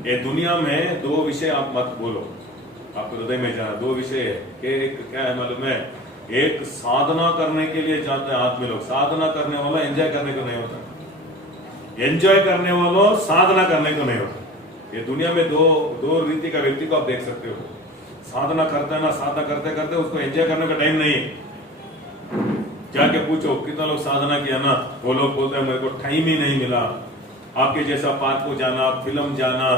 ये दुनिया में दो विषय आप मत बोलो, आप हृदय में जाना। दो विषय है कि एक क्या है मालूम है, एक साधना करने के लिए जाते हैं आदमी लोग। साधना करने वाला एंजॉय करने को नहीं होता, एंजॉय करने वालों साधना करने को नहीं होता। ये दुनिया में दो रीति का व्यक्ति को आप देख सकते हो। साधना करता है ना, साधना करते करते उसको एंजॉय करने का टाइम नहीं है। जाके पूछो कितना लोग साधना किया ना, वो लोग बोलते हैं मेरे को टाइम ही नहीं मिला। आपके जैसा पार्क को जाना, फिल्म जाना,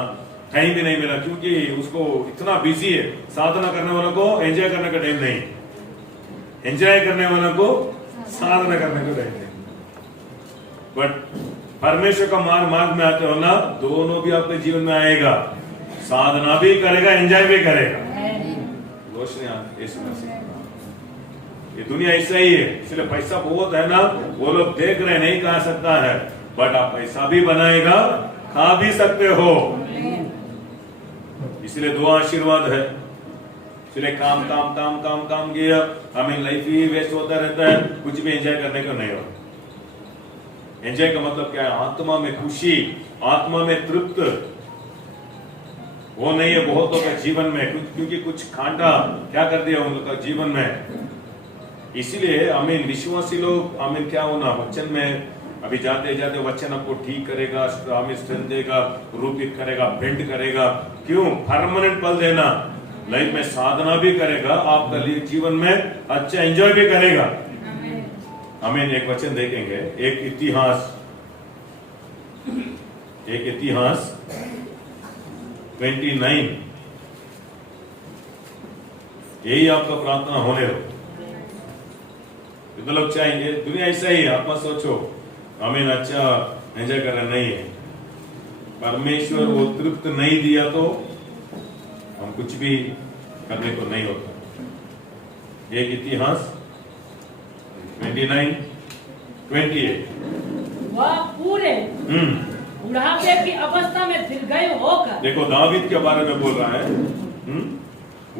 टाइम भी नहीं मिला, क्योंकि उसको इतना बिजी है। साधना करने वालों को एंजॉय करने का टाइम नहीं, एंजॉय करने वालों को साधना करने का टाइम नहीं। बट परमेश्वर का मार्ग में आते हो ना, दोनों भी आपके जीवन में आएगा। साधना भी करेगा, एंजॉय भी करेगा। रोशनी यीशु मसीह। ये दुनिया ऐसा ही है, इसलिए पैसा बहुत है ना, वो लोग देख रहे नहीं कहा सकता है, बट आप पैसा भी बनाएगा, खा भी सकते हो। इसलिए दो आशीर्वाद है। इसलिए काम काम काम काम काम किया, हमें लाइफ ही वेस्ट होता रहता है, कुछ भी एंजॉय करने को नहीं होता। एंजॉय का मतलब क्या है? आत्मा में खुशी, आत्मा में तृप्त, वो नहीं है बहुतों के जीवन में, क्योंकि कुछ कांटा क्या कर दिया उन लोग का जीवन में। इसीलिए हमें विश्वासी लोग, हमें क्या होना, वचन में अभी जाते जाते वचन आपको ठीक करेगा, हमें स्ट्रेंथ देगा, रूपित करेगा, बेंड करेगा। क्यों? परमानेंट पल देना। लाइफ में साधना भी करेगा, आपका जीवन में अच्छा एंजॉय भी करेगा। हमें एक वचन देखेंगे, एक इतिहास 29। यही आपका प्रार्थना होने दो। तो लोग चाहेंगे, दुनिया ऐसा ही है, आप मत सोचो हमें अच्छा एंजॉय करना नहीं है। परमेश्वर वो तृप्त नहीं दिया तो हम कुछ भी करने को नहीं होता। एक इतिहास 29:28। वह पूरे बुढ़ापे की अवस्था में दीर्घायु होकर, देखो दावीद के बारे में बोल रहा है।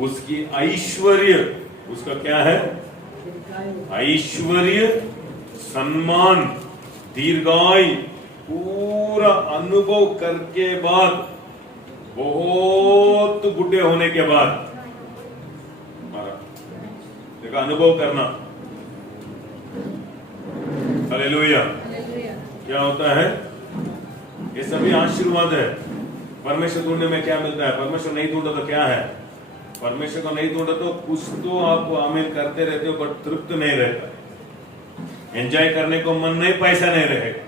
उसकी ऐश्वर्य, उसका क्या है? ऐश्वर्य, सम्मान, दीर्घायु, पूरा अनुभव करके बाद, बहुत बुढ़े होने के बाद, देखो अनुभव करना। हालेलुया। क्या होता है? ये सभी आशीर्वाद है। परमेश्वर ढूंढने में क्या मिलता है? परमेश्वर नहीं ढूंढा तो क्या है? परमेश्वर को नहीं ढूंढा तो कुछ तो आप आमीन करते रहते हो, बट तृप्त नहीं रहता। एंजॉय करने को मन नहीं, पैसा नहीं रहेगा।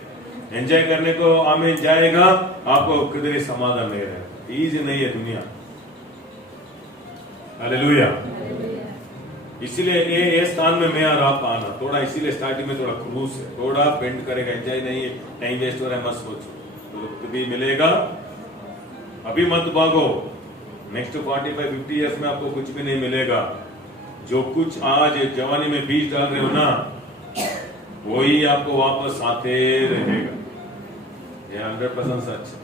एंजॉय करने को आमीन जाएगा, आपको किधर समाधान नहीं रहेगा। ईजी नहीं है दुनिया। हालेलुया। इसीलिए ये स्थान में मैं और आप आना थोड़ा, इसीलिए स्टार्टिंग में थोड़ा क्रूस है, थोड़ा बेंड करेगा, एंजॉय नहीं है, टाइम वेस्ट हो रहा है, मत सोचो। तो भी मिलेगा, अभी मत भागो। नेक्स्ट 45-50 ईयर्स में आपको कुछ भी नहीं मिलेगा। जो कुछ आज जवानी में बीज डाल रहे हो ना, वही आपको वापस आते रहेगा। ये 100% सच है।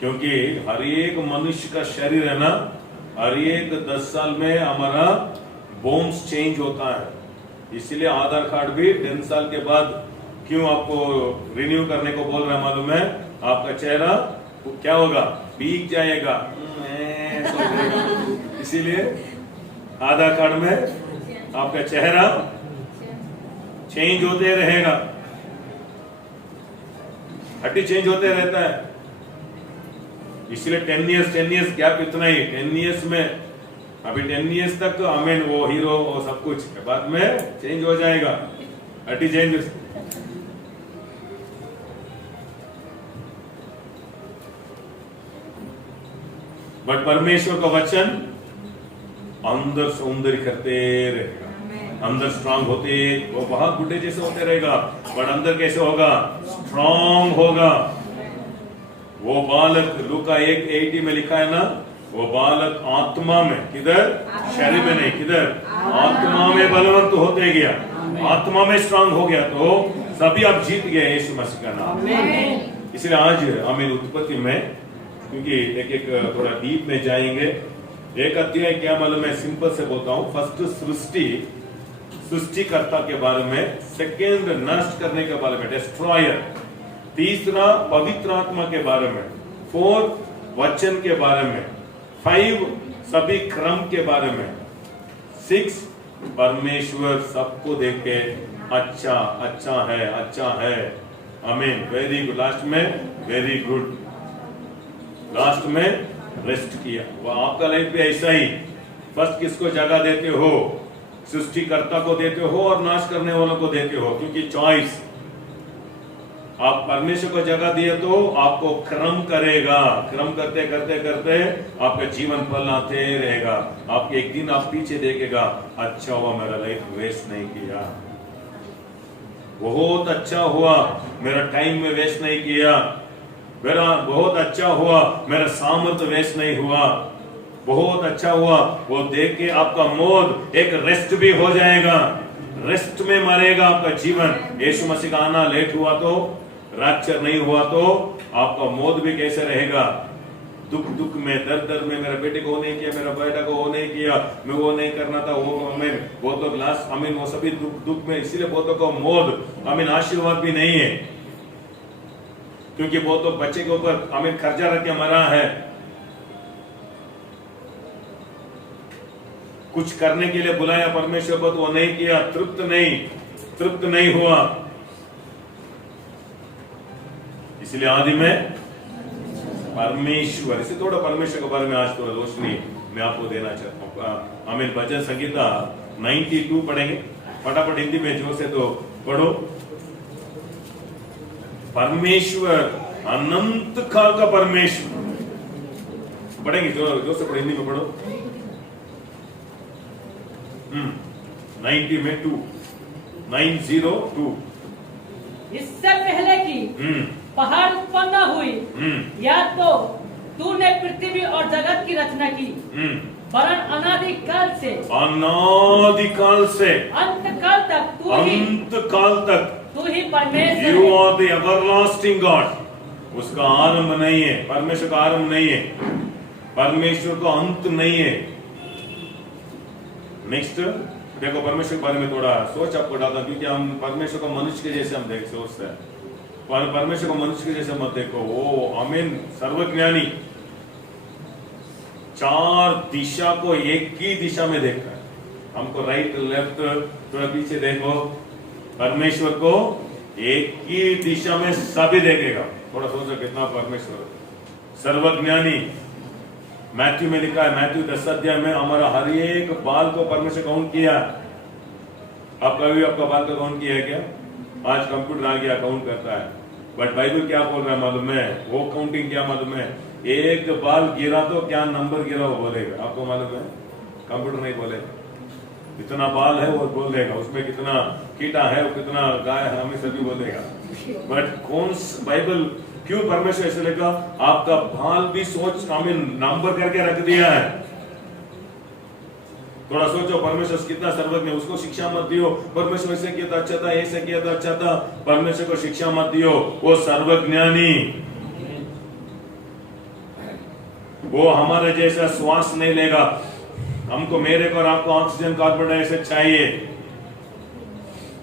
क्योंकि हर एक मनुष्य का शरीर है ना, हर एक 10 साल में हमारा बोन्स चेंज होता है। इसलिए आधार कार्ड भी 10 साल के बाद क्यों आपको रिन्यू करने को बोल रहा है मालूम है? आपका चेहरा क्या होगा? भीग जाएगा। इसीलिए आधार कार्ड में आपका चेहरा चेंज होते रहेगा, हड्डी चेंज होते रहता है। इसलिए 10 इयर्स गैप इतना ही। 10 इयर्स में, अभी 10 इयर्स तक आमीन वो हीरो वो सब कुछ, बाद में चेंज हो जाएगा, हड्डी चेंज। बट परमेश्वर का वचन अंदर सौंदर्य करते रहेगा, अंदर स्ट्रांग होते, वो बहुत बुढ़े जैसे होते रहेगा, बट अंदर कैसे होगा? स्ट्रांग होगा। वो बालक, लूका 1:80 में लिखा है ना, वो बालक आत्मा में, किधर? शरीर में नहीं, किधर? आत्मा में बलवंत होते गया, आत्मा में स्ट्रांग हो गया, तो सभी आप जीत गए यीशु मसीह का नाम। इसलिए आज हमें उत्पत्ति में, क्योंकि एक थोड़ा डीप में जाएंगे। एक अध्याय क्या मालूम है? सिंपल से बोलता हूँ। फर्स्ट सृष्टिकर्ता के बारे में, सेकेंड नष्ट करने के बारे में, डिस्ट्रॉयर, तीसरा पवित्र आत्मा के बारे में, 4 वचन के बारे में, 5 सभी क्रम के बारे में, 6 परमेश्वर सबको देख के अच्छा अच्छा है, आमीन, वेरी गुड, लास्ट में वेरी गुड, लास्ट में रेस्ट किया। वो आपका लाइफ भी ऐसा ही, फर्स्ट किसको जगह देते हो? सृष्टिकर्ता को देते हो और नाश करने वालों को देते हो, क्योंकि चॉइस, आप परमेश्वर को जगह दिए तो आपको क्रम करेगा, क्रम करते करते करते आपका जीवन फल आते रहेगा। आप एक दिन आप पीछे देखेगा, अच्छा हुआ मेरा लाइफ वेस्ट नहीं किया, बहुत अच्छा हुआ मेरा टाइम में वेस्ट नहीं किया, मेरा बहुत अच्छा हुआ मेरा सामर्थ्य वेस्ट नहीं हुआ, बहुत अच्छा हुआ। वो देख के आपका मौत एक रेस्ट भी हो जाएगा, रेस्ट में मरेगा आपका जीवन। यीशु मसीह का आना लेट हुआ तो, रैप्चर नहीं हुआ तो आपका मौत भी कैसे रहेगा? दुख दुख में, दर्द दर्द में, मेरा बेटे को वो नहीं किया, मेरा बेटा को वो नहीं किया, मैं वो नहीं करना था, वो हमें बहुतों लास्ट अमीन, वो सभी दुख दुख में, इसीलिए बहुतों को मौत अमीन आशीर्वाद भी नहीं है, क्योंकि बहुतों बच्चे के ऊपर अमीन खर्चा रख के मरा है, कुछ करने के लिए बुलाया परमेश्वर को तो वो नहीं किया, तृप्त नहीं हुआ। इसलिए आदि में परमेश्वर, इसे थोड़ा परमेश्वर के बारे में आज थोड़ा रोशनी मैं आपको देना चाहता हूँ। आमीन। भजन संगीता 92 पढ़ेंगे, फटाफट हिंदी में जोर से तो पढ़ो। परमेश्वर अनंत काल का परमेश्वर, पढ़ेंगे जोर से पढ़ो, हिंदी में पढ़ो। 90 में 2, 902। इससे पहले की पहाड़ उत्पन्न हुई, या तो तूने पृथ्वी और जगत की रचना की, वरन अनादिकाल से अंत काल तक तू ही परमेश्वर। You are the everlasting God. उसका आरंभ नहीं है, परमेश्वर का आरंभ नहीं है, परमेश्वर का अंत नहीं है। नेक्स्ट देखो, परमेश्वर के बारे में थोड़ा सोच आपको डालता, क्योंकि हम परमेश्वर को मनुष्य के जैसे हम देख सोचते हैं, परमेश्वर को मनुष्य के जैसे मत देखो। वो आमीन सर्वज्ञानी, 4 दिशा को एक ही दिशा में देखता है। हमको राइट लेफ्ट थोड़ा पीछे देखो, परमेश्वर को एक ही दिशा में सभी देखेगा। थोड़ा सोचो कितना परमेश्वर सर्वज्ञानी। मैथ्यू में लिखा है, मैथ्यू 10 अध्याय में हमारा हर एक बाल को परमेश्वर काउंट किया। आप कभी आपका बाल का काउंट किया है क्या? आज कंप्यूटर आ गया, काउंट करता है, बट बाइबल क्या बोल रहा है मालूम है? वो काउंटिंग क्या मालूम है? एक बाल गिरा तो क्या नंबर गिरा वो बोलेगा, आपको मालूम है? कंप्यूटर नहीं बोलेगा, इतना बाल है वो बोल देगा, उसमें कितना कीटा है, वो कितना गाय है, हमें सभी बोलेगा। बट कौन बाइबल क्यों परमेश्वर ऐसे लेगा? आपका बाल भी सोच हमें नंबर करके रख दिया है। थोड़ा सोचो, परमेश्वर कितना सर्वज्ञ, उसको शिक्षा मत दियो। परमेश्वर ऐसे किया था अच्छा था, ऐसे किया था अच्छा था, परमेश्वर को शिक्षा मत दियो। वो सर्वज्ञानी, वो हमारे जैसा श्वास नहीं लेगा। हमको, मेरे को और आपको ऑक्सीजन कार्बन डाइऑक्साइड चाहिए।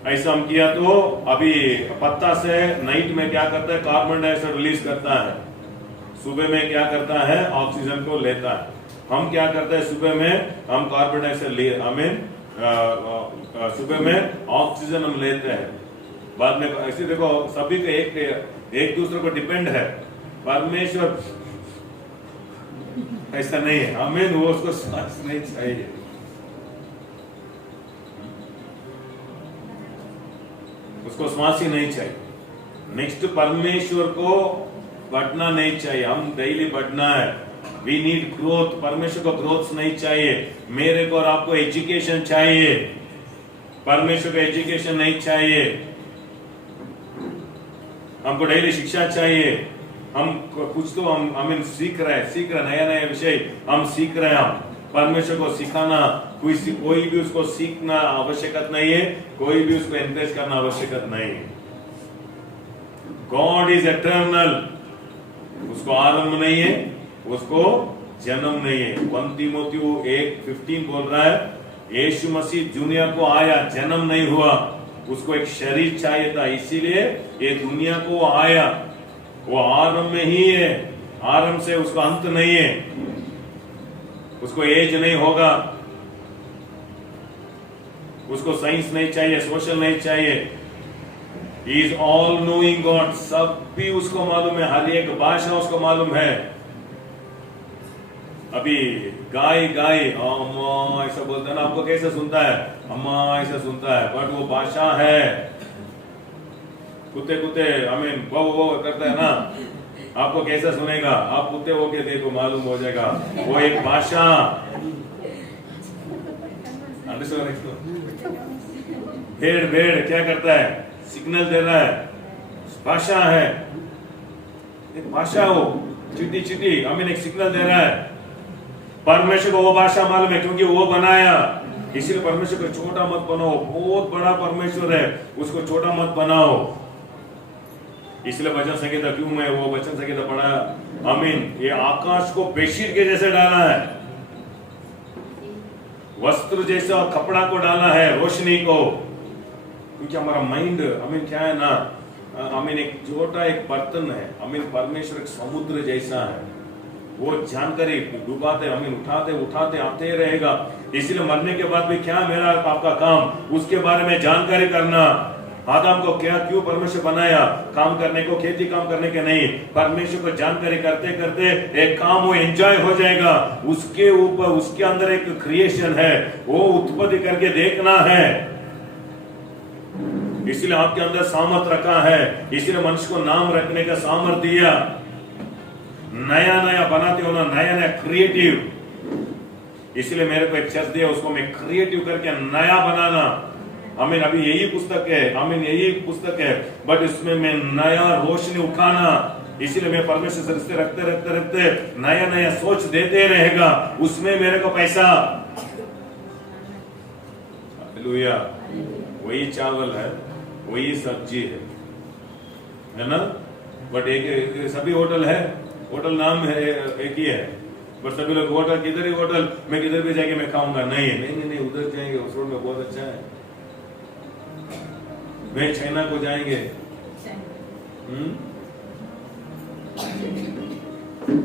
ऐसा हम किया तो अभी पत्ता से नाइट में क्या करता है? कार्बन डाइऑक्साइड रिलीज करता है, सुबह में क्या करता है? ऑक्सीजन को लेता है। हम क्या करते हैं? सुबह में हम कार्बन डाइऑक्साइड हमें सुबह में ऑक्सीजन हम लेते हैं, बाद में ऐसे देखो सभी को एक दूसरे को डिपेंड है। परमेश्वर ऐसा नहीं है, हमें वो उसको सांस नहीं चाहिए, उसको श्वास ही नहीं चाहिए। नेक्स्ट, परमेश्वर को बढ़ना नहीं चाहिए, हम डेली बढ़ना है। वी नीड ग्रोथ, परमेश्वर को ग्रोथ नहीं चाहिए। मेरे को और आपको एजुकेशन चाहिए, परमेश्वर को एजुकेशन नहीं चाहिए। हमको डेली शिक्षा चाहिए। हम कुछ तो हम सीख रहे नया नया विषय हम सीख रहे हैं। हम परमेश्वर को सिखाना, कोई भी उसको सीखना आवश्यकता नहीं है, कोई भी उसको एनकरेज करना आवश्यकता नहीं है। गॉड इज एटर्नल, उसको आरंभ नहीं है, उसको जन्म नहीं है। 1 तीमुथियुस 1:15 बोल रहा है, यीशु मसीह दुनिया को आया, जन्म नहीं हुआ, उसको एक शरीर चाहिए था, इसीलिए ये दुनिया को आया। वो आरंभ में ही है, आरंभ से उसको अंत नहीं है, उसको एज नहीं होगा, उसको साइंस नहीं चाहिए, सोशल नहीं चाहिए। He is all knowing God, सब भी उसको मालूम है, हर एक भाषा उसको मालूम है। अभी गाय गाय अम्मा ऐसा बोलता है ना, आपको कैसे सुनता है? अम्मा ऐसा सुनता है, बट वो भाषा है। कुत्ते कुत्ते वो करता है ना, आपको कैसा सुनेगा? आप कुत्ते हो के देखो, मालूम हो जाएगा, वो एक भाषा। भेड़ भेड़ क्या करता है? सिग्नल दे रहा है, भाषा है, एक भाषा हो, चीटी चीटी एक सिग्नल दे रहा है। परमेश्वर को वो भाषा मालूम है, क्योंकि वो बनाया। इसीलिए परमेश्वर को छोटा मत बनाओ, बहुत बड़ा परमेश्वर है, उसको छोटा मत बनाओ। इसलिए वचन संहिता क्यों मैं वो वचन संहिता पढ़ा? आमीन। ये आकाश को बेडशीट के जैसे डाला है, वस्त्र जैसा कपड़ा को डाला है, रोशनी को। क्योंकि हमारा माइंड क्या है ना, एक छोटा एक बर्तन है, परमेश्वर एक समुद्र जैसा है, वो जानकारी डुबाते उठाते उठाते आते रहेगा। इसलिए मरने के बाद भी क्या मेरा आपका काम? उसके बारे में जानकारी करना। आदम को क्या क्यों परमेश्वर बनाया? काम करने को, खेती काम करने के नहीं। परमेश्वर को जानकारी करते करते एक काम वो एंजॉय हो जाएगा। उसके ऊपर उसके अंदर एक क्रिएशन है, वो उत्पत्ति करके देखना है। इसलिए आपके अंदर सामर्थ रखा है, इसलिए मनुष्य को नाम रखने का सामर्थ दिया। नया नया बनाते हो ना, नया नया क्रिएटिव। इसलिए मेरे को एक चर्च दिया, उसको मैं क्रिएटिव करके नया बनाना। अभी यही पुस्तक है, यही पुस्तक है, बट इसमें मैं नया रोशनी उठाना। इसलिए मैं परमेश्वर से रिश्ते रखते रखते रखते नया नया सोच देते रहेगा, उसमें मेरे को पैसा। हालेलुया। वही चावल है, वही सब्जी है ना? बट एक सभी होटल है, होटल नाम है एक ही है, बट सभी लोग होटल किधर ही होटल, मैं किधर भी जाके मैं खाऊंगा। नहीं नहीं नहीं, उधर जाएंगे, उस रोड में बहुत अच्छा है। मैं चाइना को जाएंगे,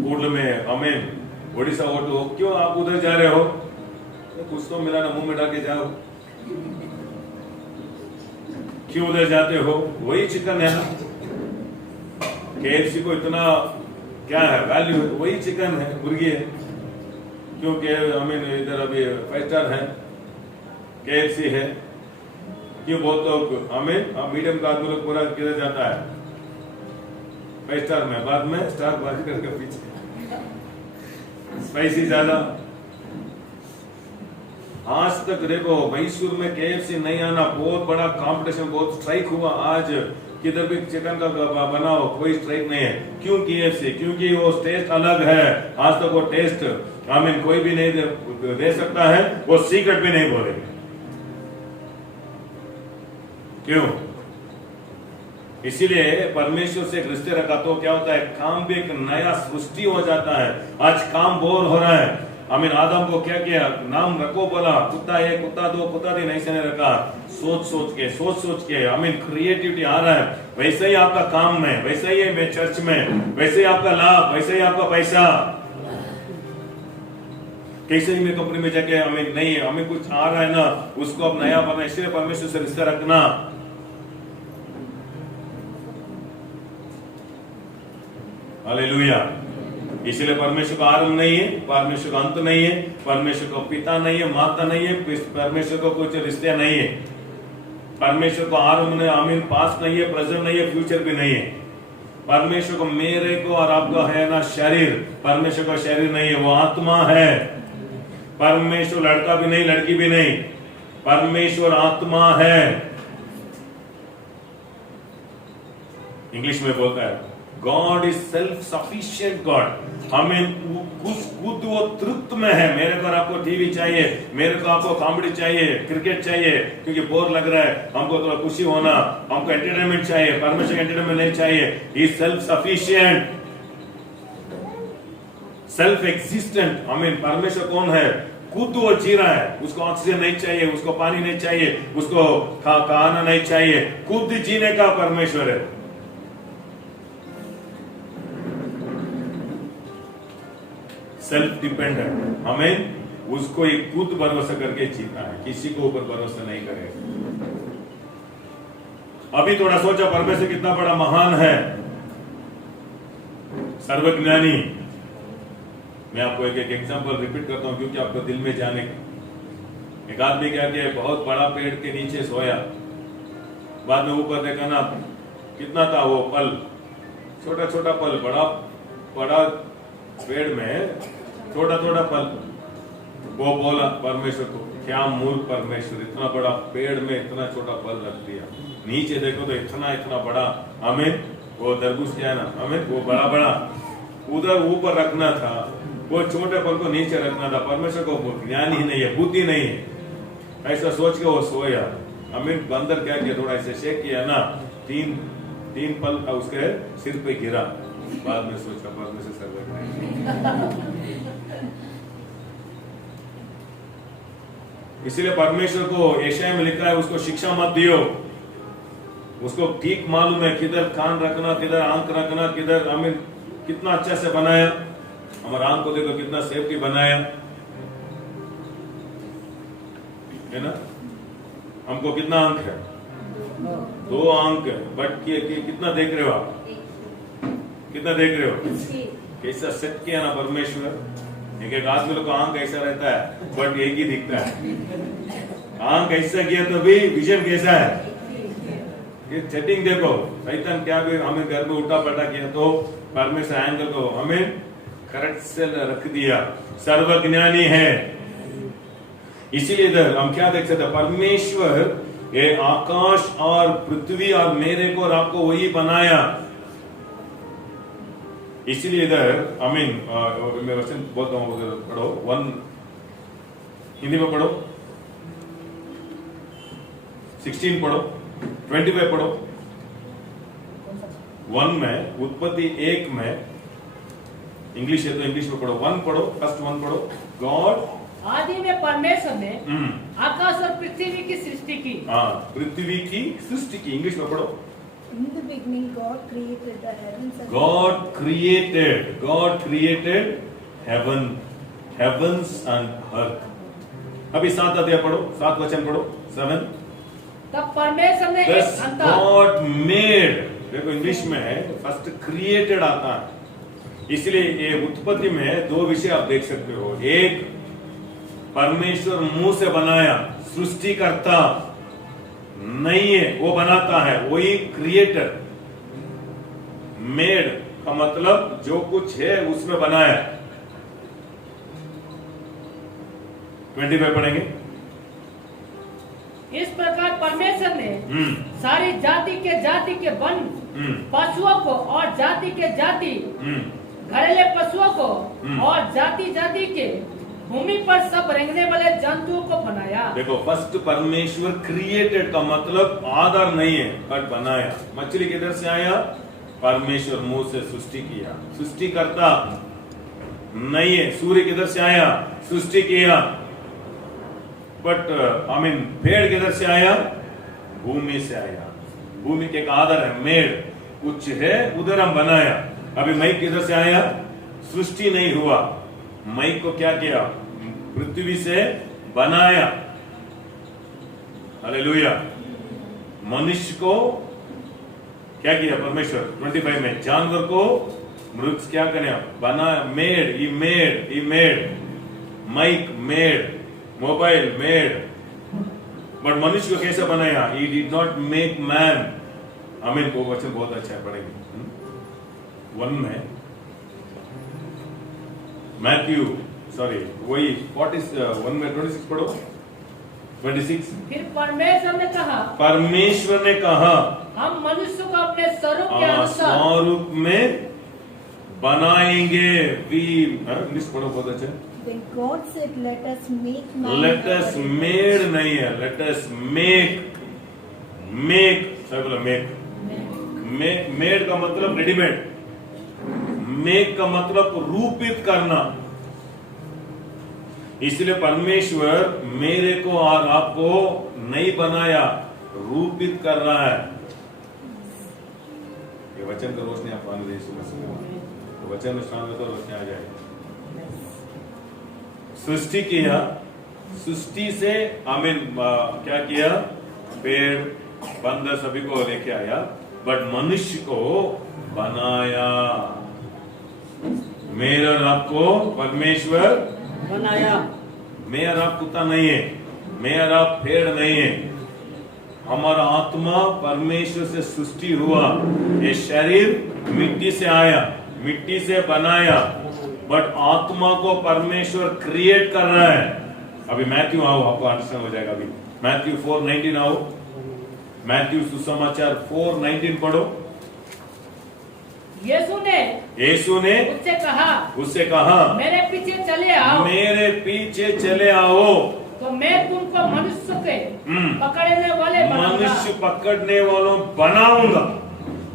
होटल में ओडिशा होटल, क्यों आप उधर जा रहे हो? कुछ तो मिला ना, मुंह में डाल के जाओ। क्यों उधर जाते हो? वही चिकन है ना। KFC को इतना क्या है वैल्यू? वही चिकन है, मुर्गी है। क्योंकि इधर अभी 5 स्टार है, KFC है। क्यों बहुत लोग मीडियम का आदमी लोग पूरा किधर जाता है? 5 स्टार में, बाद में स्टार बाजी करके पीछे, स्पाइसी ज्यादा। आज तक देखो मैसूर में KFC नहीं आना, बहुत बड़ा कंपटीशन, बहुत स्ट्राइक हुआ। आज किधर भी चिकन का बनाओ, कोई स्ट्राइक नहीं है। क्यों KFC? क्योंकि वो टेस्ट अलग है। आज तक वो टेस्ट कोई भी नहीं दे सकता है, वो सीक्रेट भी नहीं बोलेंगे। क्यों? इसीलिए परमेश्वर से रिश्ते रखा तो क्या होता है? काम भी एक नया सृष्टि हो जाता है। आज काम बोर हो रहा है। आदम को क्या किया? नाम रखो, बोला कुत्ता 1 कुत्ता 2 कुत्ता 3 ऐसे नहीं रखा। सोच सोच के क्रिएटिविटी आ रहा है। वैसे ही आपका काम में, वैसे ही मैं चर्च में, वैसे ही आपका लाभ, वैसे ही आपका पैसा। कैसे ही मैं कंपनी में जाके नहीं कुछ आ रहा है ना, उसको अब नया बना। इसलिए परमेश्वर से रिश्ता रखना। हालेलुया। इसलिए परमेश्वर का आरंभ नहीं है, परमेश्वर का अंत नहीं है, परमेश्वर का पिता नहीं है, माता नहीं है, परमेश्वर को कुछ रिश्ते नहीं है। परमेश्वर का आरंभ नहीं, पास्ट नहीं है, प्रेजेंट नहीं है, फ्यूचर भी नहीं है। परमेश्वर को, मेरे को और आपका है ना शरीर, परमेश्वर का शरीर नहीं है, वो आत्मा है। परमेश्वर लड़का भी नहीं, लड़की भी नहीं, परमेश्वर आत्मा है। इंग्लिश में बोलता है God is self sufficient God. खुद वो तृप्त में है। मेरे को आपको टीवी चाहिए, मेरे को आपको कॉमेडी चाहिए, क्रिकेट चाहिए, क्योंकि बोर लग रहा है, हमको थोड़ा खुशी होना, हमको एंटरटेनमेंट चाहिए। परमेश्वर एंटरटेनमेंट नहीं चाहिए। He is self sufficient, self existent. परमेश्वर कौन है? खुद वो जी रहा है, उसको ऑक्सीजन नहीं चाहिए, उसको पानी नहीं चाहिए, उसको खाना नहीं चाहिए, खुद जीने का परमेश्वर है। सेल्फ डिपेंडेंट, हमें उसको एक खुद भरोसा करके जीना है, किसी को ऊपर भरोसा नहीं करेगा। अभी थोड़ा सोचा परमेश्वर कितना बड़ा महान है, सर्वज्ञानी। मैं आपको एक एग्जांपल रिपीट करता हूं क्योंकि आपको दिल में जाने का। एक आदमी क्या किया, बहुत बड़ा पेड़ के नीचे सोया, बाद में ऊपर देखा ना कितना था वो पल, छोटा छोटा पल, बड़ा बड़ा पेड़ में छोटा छोटा पल। वो बोला परमेश्वर को, क्या मूर्ख परमेश्वर, इतना बड़ा पेड़ में इतना छोटा पल रख दिया, नीचे देखो तो इतना इतना बड़ा, हमें वो तरबूज क्या है ना, हमें वो बड़ा बड़ा उधर ऊपर रखना था, वो छोटे पल को नीचे रखना था। परमेश्वर को ज्ञान ही नहीं है, बुद्धि नहीं है, ऐसा सोच के वो सोया। हमें बंदर क्या किया, थोड़ा ऐसे शेक किया ना, तीन पल उसके सिर पे गिरा। बाद में सोचा परमेश्वर सर्वज्ञ। इसलिए परमेश्वर को यशाया में लिखा है, उसको शिक्षा मत दियो, उसको ठीक मालूम है किधर कान रखना, किधर आंख रखना, किधर हमें कितना अच्छा से बनाया। हमारा आंख को देखो कितना सेफ्टी बनाया है ना। हमको कितना आंख है, 2 आंख है, बट कितना देख रहे हो आप, कितना देख रहे हो, कैसा सेट किया ना परमेश्वर। एक आदमी लोग का आंख ऐसा रहता है बट एक ही दिखता है, आंख ऐसा किया तो भी विजन कैसा है, ये सेटिंग देखो। शैतान क्या भी हमें घर में उल्टा पलटा किया तो परमेश्वर एंगल को हमें करेक्ट से रख दिया। सर्वज्ञानी है, इसीलिए इधर हम क्या देख सकते हैं, परमेश्वर ये आकाश और पृथ्वी और मेरे को और आपको वही बनाया। इसीलिए इधर मैं वचन बोलता हूं, उधर पढ़ो 1 हिंदी में पढ़ो, 16 पढ़ो, 25 पढ़ो। 1 में उत्पत्ति 1 में इंग्लिश है तो इंग्लिश में पढ़ो, 1 पढ़ो, फर्स्ट 1 पढ़ो। गॉड आदि में परमेश्वर ने आकाश और पृथ्वी की सृष्टि की। हाँ, पृथ्वी की सृष्टि की, इंग्लिश में पढ़ो। In the beginning, God created the heavens and God created heavens and earth। अभी 7 अध्याय पढ़ो, 7 वचन पढ़ो, 7। तब परमेश्वर ने Thus एक अंतर, God made, देखो इंग्लिश में है फर्स्ट क्रिएटेड आता है, इसलिए ये उत्पत्ति में 2 विषय आप देख सकते हो। एक, परमेश्वर मुंह से बनाया, सृष्टि करता नहीं है, वो बनाता है, वही क्रिएटर। मेड का मतलब जो कुछ है उसमें बनाया। 25 पढ़ेंगे। इस प्रकार परमेश्वर ने सारी जाति के वन पशुओं को और जाति के जाति घरेलू पशुओं को और जाति जाति के भूमि पर सब रेंगने वाले जंतुओं को बनाया। देखो फर्स्ट परमेश्वर क्रिएटेड का मतलब आधार नहीं है बट बनाया। मछली किधर से आया, परमेश्वर मुंह से सृष्टि किया, सृष्टि करता नहीं है। सूर्य किधर से आया, सृष्टि किया, बट पेड़ किधर से आया, भूमि से आया। भूमि के एक आधार है, मेड कुछ है उधर हम बनाया। अभी मई किधर से आया, सृष्टि नहीं हुआ, मई को क्या किया, पृथ्वी से बनाया। हालेलुया। मनुष्य को क्या किया परमेश्वर, 25 में जानवर को मृग क्या करे बना, made, he made, mike made, mobile made, but मनुष्य को कैसे बनाया, he did not make man. हमें वो वचन बहुत अच्छा है, पढ़ेंगे 1 में मैथ्यू, सॉरी वही 1 में 26 पढ़ो, 26। फिर परमेश्वर ने कहा हम मनुष्य को अपने स्वरूप के अनुसार स्वरूप में बनाएंगे। इंग्लिश पढ़ो बहुत अच्छा। Then God said, "Let us make man." Let us made नहीं है, let us make, सब बोलो make, made का मतलब रेडीमेड, मेक का मतलब रूपित करना। इसलिए परमेश्वर मेरे को और आपको नहीं बनाया, रूपित कर रहा है। ये वचन का रोशनी आप पाने, यीशु मसीह वचन में शामिल तो रोशनी आ जाएगी। सृष्टि किया, सृष्टि से आमीन क्या किया, पेड़ बंदर सभी को लेके आया, बट मनुष्य को बनाया। मेरा रब को परमेश्वर बनाया। मेरा रब कुत्ता नहीं है, मेरा रब पेड़ नहीं है। हमारा आत्मा परमेश्वर से सृष्टि हुआ, ये शरीर मिट्टी से आया, मिट्टी से बनाया, बट आत्मा को परमेश्वर क्रिएट कर रहा है। अभी मैथ्यू आओ, आपको अंडरस्टैंड हो जाएगा। अभी मैथ्यू 4:19 आओ, मैथ्यू सुसमाचार 4:19 पढ़ो। यीशु ने उससे कहा मेरे पीछे चले आओ, मेरे पीछे चले आओ, तो मैं तुमको मनुष्य के पकड़ने वाले मनुष्य पकड़ने वालों बनाऊंगा।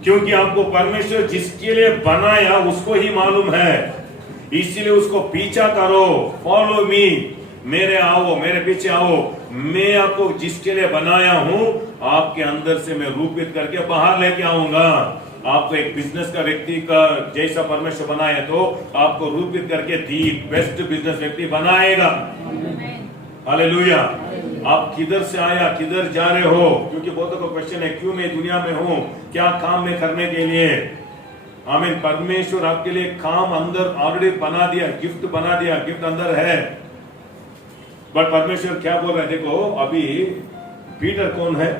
क्योंकि आपको परमेश्वर जिसके लिए बनाया उसको ही मालूम है, इसीलिए उसको पीछा करो, फॉलो मी, मेरे आओ, मेरे पीछे आओ। मैं आपको जिसके लिए बनाया हूं, आपके अंदर से मैं रूपित करके बाहर लेके आऊंगा। आपको एक बिजनेस का व्यक्ति का जैसा परमेश्वर बनाया, तो आपको रूपित करके दी बेस्ट बिजनेस व्यक्ति बनाएगा। हालेलुया। आप किधर से आया, किधर जा रहे हो? क्योंकि बहुतों को क्वेश्चन है, क्यों मैं दुनिया में हूं, क्या काम में करने के लिए। आमीन। परमेश्वर आपके लिए काम अंदर ऑलरेडी बना दिया, गिफ्ट बना दिया, गिफ्ट अंदर है। बट परमेश्वर क्या बोल रहे हैं, देखो अभी पीटर कौन है?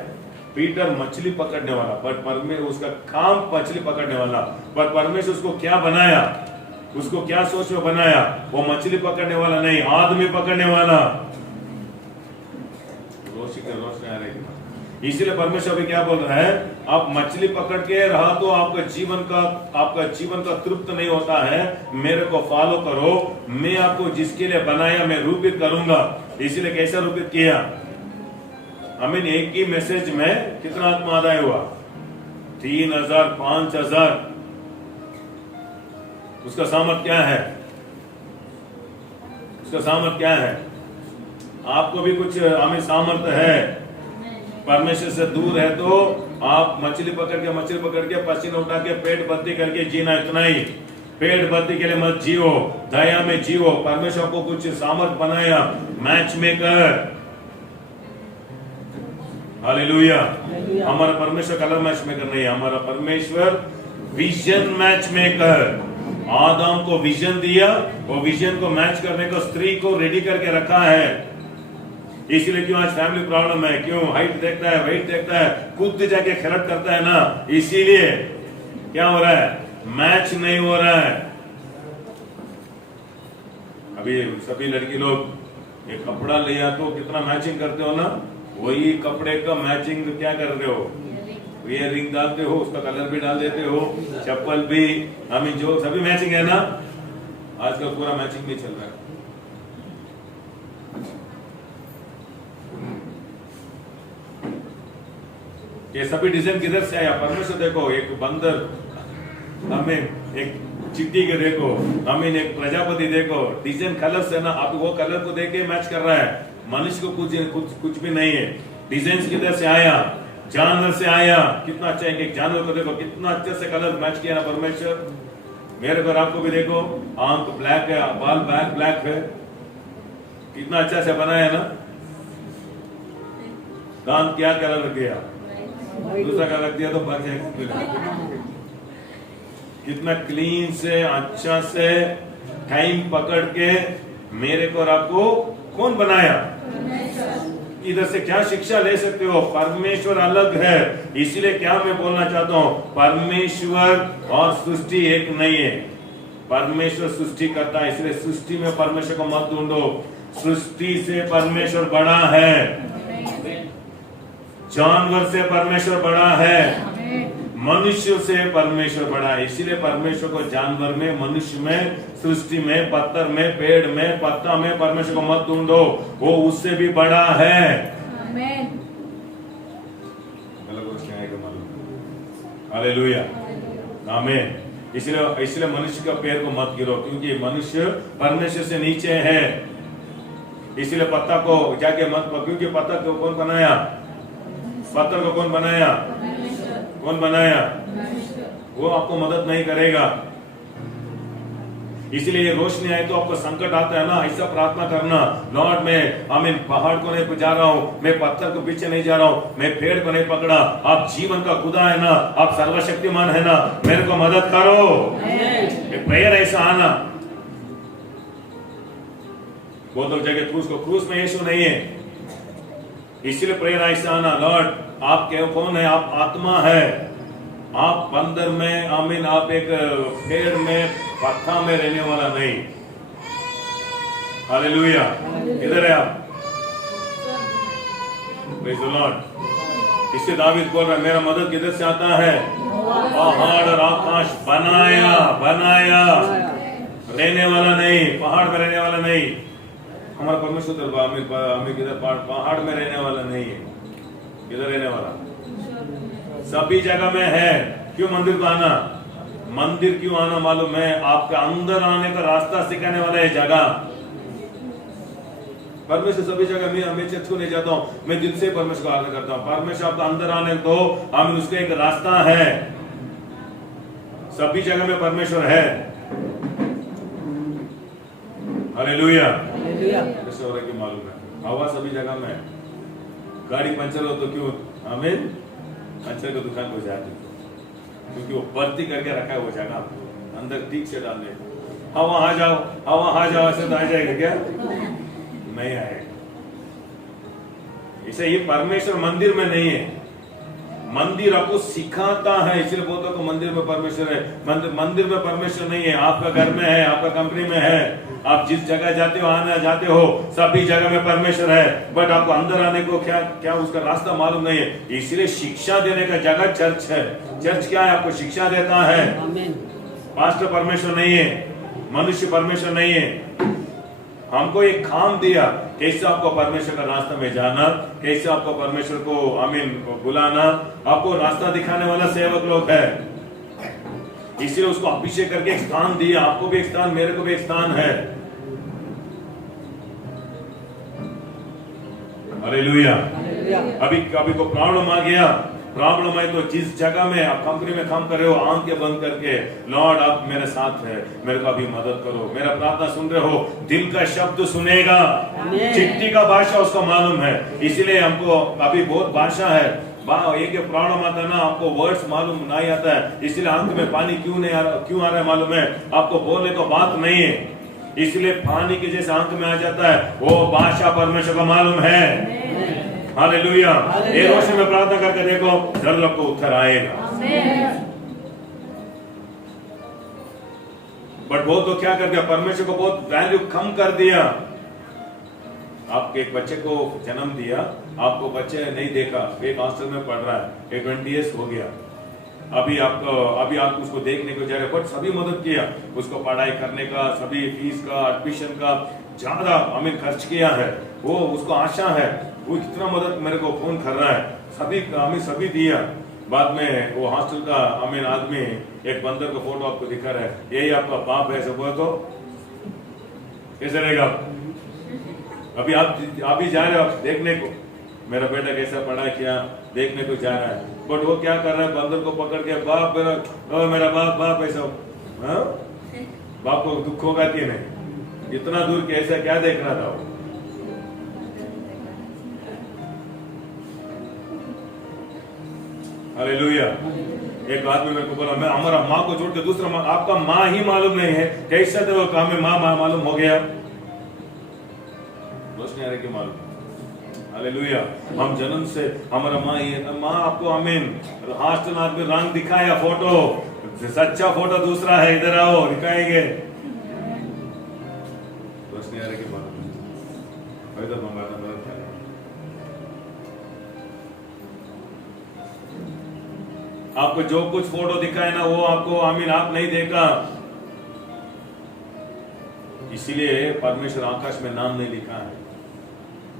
पीटर मछली पकड़ने वाला, बट परमेश्वर उसका काम मछली पकड़ने वाला, पर परमेश्वर उसको क्या बनाया, उसको क्या सोच में बनाया? वो मछली पकड़ने वाला नहीं, आदमी पकड़ने वाला। रोशनी आ रही। इसीलिए परमेश्वर अभी क्या बोल रहा है, आप मछली पकड़ के रहा तो आपका जीवन का तृप्त नहीं होता है। मेरे को फॉलो करो, मैं आपको जिसके लिए बनाया मैं रूपित करूंगा। इसीलिए कैसा रूपित किया? आमीन। एक ही मैसेज में कितना आत्मा आदाय हुआ? 3000 5000। उसका सामर्थ क्या है? उसका सामर्थ क्या है? आपको भी कुछ आमीन सामर्थ है। परमेश्वर से दूर है तो आप मछली पकड़ के पसीना उठा के पेट भर्ती करके जीना, इतना ही। पेट भर्ती के लिए मत जियो, दया में जियो। परमेश्वर को कुछ सामर्थ बनाया, मैच मेकर। हालेलुया। हमारा परमेश्वर कलर मैच मेकर नहीं है, हमारा परमेश्वर विजन मैच मेकर। आदम को विजन दिया, वो विजन को मैच करने को स्त्री को रेडी करके रखा है। इसलिए क्यों आज फैमिली प्रॉब्लम है, क्यों हाइट देखता है, वेट देखता है, खुद जाके खिलट करता है ना, इसीलिए क्या हो रहा है, मैच नहीं हो रहा है। अभी सभी लड़की लोग एक कपड़ा लिया तो कितना मैचिंग करते हो ना, वही कपड़े का मैचिंग क्या करते हो, ये रिंग डालते हो, उसका कलर भी डाल देते हो, चप्पल भी, हमें जो सभी मैचिंग है ना। आजकल पूरा मैचिंग नहीं चल रहा है। ये सभी डिजाइन किधर से आया? परमेश्वर। देखो एक बंदर, हमें एक चिट्टी के देखो, हमें एक प्रजापति देखो, डिजाइन कलर से ना, आप वो कलर को देख के मैच कर रहा है। मनुष्य को कुछ भी नहीं है। डिजाइन किधर से आया? जानवर से आया। कितना अच्छा है, एक जानवर को देखो कितना अच्छे से कलर मैच किया ना परमेश्वर। मेरे को आपको भी देखो, आंख ब्लैक है, बाल ब्लैक है, कितना अच्छा से बनाया ना। दांत क्या कलर किया? दूसरा कलर दिया तो भाग जाएगा। कितना क्लीन से, अच्छा से, टाइम पकड़ के मेरे को और आपको कौन बनाया? इधर से क्या शिक्षा ले सकते हो? परमेश्वर अलग है। इसीलिए क्या मैं बोलना चाहता हूं, परमेश्वर और सृष्टि एक नहीं है। परमेश्वर सृष्टि करता है, इसलिए सृष्टि में परमेश्वर को मत ढूंढो। सृष्टि से परमेश्वर बड़ा है, जानवर से परमेश्वर बड़ा है, मनुष्य से परमेश्वर बड़ा है। इसीलिए परमेश्वर को जानवर में, मनुष्य में, सृष्टि में, पत्थर में, पेड़ में, पत्ता में परमेश्वर को मत ढूंढो, वो उससे भी बड़ा है। हालेलुया, आमीन। इसलिए मनुष्य का पैर को मत गिरो, क्योंकि मनुष्य परमेश्वर से नीचे है। इसलिए पत्ता को जाके मत, क्योंकि पत्ता को कौन बनाया? पत्थर को कौन बनाया? कौन बनाया? वो आपको मदद नहीं करेगा। इसलिए रोशनी आए तो आपको संकट आता है ना, ऐसा प्रार्थना करना, लॉर्ड मैं आमीन पहाड़ को नहीं जा रहा हूँ, मैं पत्थर को पीछे नहीं जा रहा हूँ, मैं पेड़ को नहीं पकड़ा, आप जीवन का खुदा है ना, आप सर्वशक्तिमान है ना, मेरे को मदद करो। प्रेयर ऐसा आना। बहुत लोग जगह क्रूस में यीशु नहीं है, इसलिए प्रेयर ऐसा आना, लॉर्ड आप कौन है? आप आत्मा है, आप बंदर में आमीन, आप एक पेड़ में पत्थर में रहने वाला नहीं। हालेलुया। इधर है आप। Praise the Lord. इससे दावीद बोल रहा है मेरा मदद किधर से आता है? पहाड़ और आकाश बनाया रहने वाला नहीं, पहाड़ में रहने वाला नहीं। हमारा परमेश्वर हमें किधर पहाड़ में रहने वाला नहीं है, किधर रहने वाला? सभी जगह में है। क्यों मंदिर को आना? मंदिर क्यों आना मालूम है? आपका अंदर आने का रास्ता सिखाने वाला है जगह। परमेश्वर सभी जगह मैं चर्च को नहीं जाता हूँ, मैं दिल से परमेश्वर को आदर करता हूँ। परमेश्वर आपका अंदर आने दो, हम उसका एक रास्ता है। सभी जगह में परमेश्वर है। हालेलुया। की मालूम है हवा सभी जगह में। गाड़ी पंचर हो तो क्यों आमीन पंचर की दुकान को जाते, क्योंकि वो भर्ती करके रखा है वो जगह, अंदर ठीक से डाल दे। हवा आ जाओ ऐसे तो आ जाएगा क्या? नहीं आएगा। इसे ये परमेश्वर मंदिर में नहीं है, मंदिर आपको सिखाता है। इसलिए बोलता को मंदिर में परमेश्वर है, मंदिर में परमेश्वर नहीं है। आपका घर में है, आपका कंपनी में है, आप जिस जगह जाते हो आना जाते हो सभी जगह में परमेश्वर है, बट आपको अंदर आने को क्या उसका रास्ता मालूम नहीं है। इसलिए शिक्षा देने का जगह चर्च है। चर्च क्या है? आपको शिक्षा देता है। पास्टर परमेश्वर नहीं है, मनुष्य परमेश्वर नहीं है। हमको एक काम दिया कैसे आपको परमेश्वर का रास्ता में जाना, कैसे आपको परमेश्वर को आमीन बुलाना, आपको रास्ता दिखाने वाला सेवक लोग है। इसलिए उसको अभिषेक करके एक स्थान दिया। आपको भी एक स्थान, मेरे को भी एक स्थान है। हालेलुया। अभी को प्रॉब्लम आ गया, प्रॉब्लम है तो जिस जगह में आप कंपनी में काम कर रहे हो आंखें बंद करके, लॉर्ड आप मेरे साथ है, मेरे को अभी मदद करो। मेरा प्रार्थना सुन रहे हो, दिल का शब्द सुनेगा, चिट्ठी का भाषा उसको मालूम है। इसलिए हमको अभी बहुत भाषा है, एक प्रॉब्लम आता है ना, आपको वर्ड्स मालूम नहीं आता है, इसलिए आंख में पानी क्यों आ रहा है मालूम है? आपको बोलने को बात नहीं है, इसलिए पानी के जैसे आंख में आ जाता है। वो भाषा परमेश्वर को मालूम है। हालेलुया। ये रोशनी में प्रार्थना करके देखो, जरूर आपको उत्तर आएगा। बट बहुत तो क्या कर दिया, परमेश्वर को बहुत वैल्यू कम कर दिया। आपके एक बच्चे को जन्म दिया, आपको बच्चे नहीं देखा, एक हॉस्टल में पढ़ रहा है, 20 इयर्स हो गया, अभी आप उसको देखने को जा रहे, बट सभी मदद किया उसको पढ़ाई करने का, सभी फीस का, एडमिशन का ज्यादा हमें खर्च किया है। वो उसको आशा है, वो कितना मदद मेरे को फोन कर रहा है, सभी दिया। बाद में वो हॉस्टल का आदमी एक बंदर का फोटो आपको दिखा रहा है, यही आपका बाप है, सब तो कैसे रहेगा? अभी आप भी जा रहे हो देखने को, मेरा बेटा कैसा पढ़ा किया देखने को जा रहा है, बट वो क्या कर रहा है, बंदर को पकड़ के बाप मेरा बाप ऐसा, बाप को दुख होगा कि नहीं? इतना दूर कैसा क्या देख रहा था वो? हालेलुया। एक आदमी मेरे को बोला, मैं हमारा माँ को छोड़ के दूसरा माँ, आपका माँ ही मालूम नहीं है, कैसे तो काम में माँ मालूम हो गया? रोशनी आ रही मालूम। हालेलुया। हम जन्म से हमारा माँ ही है, माँ आपको आमीन हॉस्टल आदमी रंग दिखाया, फोटो सच्चा फोटो दूसरा है, इधर आओ दिखाएंगे। रोशनी आ रही मालूम। आपको जो कुछ फोटो दिखा है ना, वो आपको आमीन आप नहीं देखा। इसीलिए परमेश्वर आकाश में नाम नहीं लिखा है,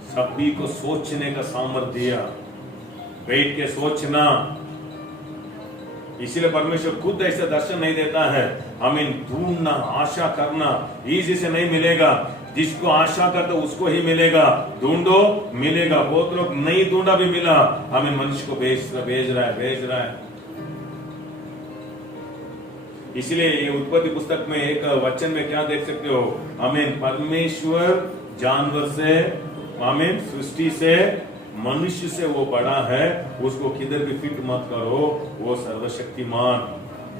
सभी को सोचने का सामर्थ्य दिया, बैठ के सोचना। इसीलिए परमेश्वर खुद ऐसे दर्शन नहीं देता है, आमीन ढूंढना, आशा करना इजी से नहीं मिलेगा। जिसको आशा करते उसको ही मिलेगा, ढूंढो मिलेगा। बहुत लोग नहीं ढूंढा भी मिला, आमीन मनुष्य को भेज रहा है। इसलिए ये उत्पत्ति पुस्तक में एक वचन में क्या देख सकते हो, आमीन, परमेश्वर जानवर से, आमीन, सृष्टि से, मनुष्य से वो बड़ा है, उसको किधर भी फिट मत करो, वो सर्वशक्तिमान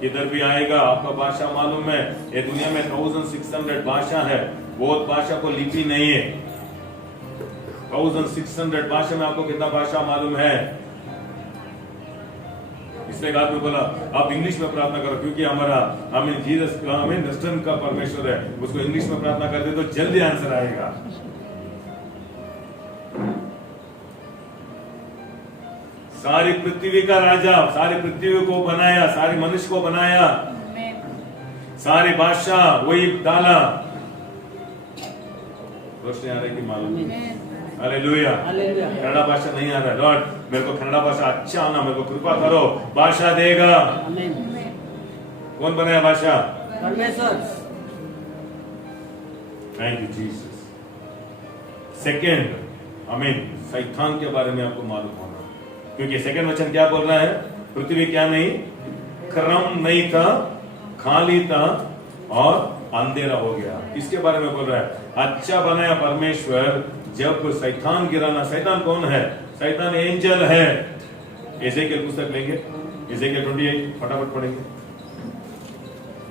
किधर भी आएगा। आपका भाषा मालूम है, ये दुनिया में 1600 भाषा है, बहुत भाषा को लिपि नहीं है। 1600 भाषा में आपको कितना भाषा मालूम है? इसलिए एक आदमी बोला आप इंग्लिश में प्रार्थना करो, क्योंकि हमारा आमीन जीसस आमीन वेस्टर्न का परमेश्वर है, उसको इंग्लिश में प्रार्थना करते तो जल्दी आंसर आएगा। सारी पृथ्वी का राजा, सारी पृथ्वी को बनाया, सारी मनुष्य को बनाया, सारी भाषा वही डाला। रोशनी आ रही कि मालूम नहीं? हालेलुया। कन्नड़ा भाषा नहीं आ रहा है, लॉर्ड मेरे को कन्नड़ा भाषा अच्छा आना, मेरे को कृपा करो, भाषा देगा। कौन बनाया भाषा? परमेश्वर। Thank you Jesus. सेकेंड, आमीन, शैतान के बारे में आपको मालूम होना, क्योंकि सेकेंड वचन क्या बोल रहा है? पृथ्वी क्या नहीं, क्रम नहीं था, खाली था और अंधेरा हो गया। इसके बारे में बोल रहा है, अच्छा बनाया परमेश्वर जब शैतान गिराना। शैतान कौन है? शैतान एंजल है। एजेकियल पुस्तक लेंगे, एजेकियल 28 फटाफट पढ़ेंगे।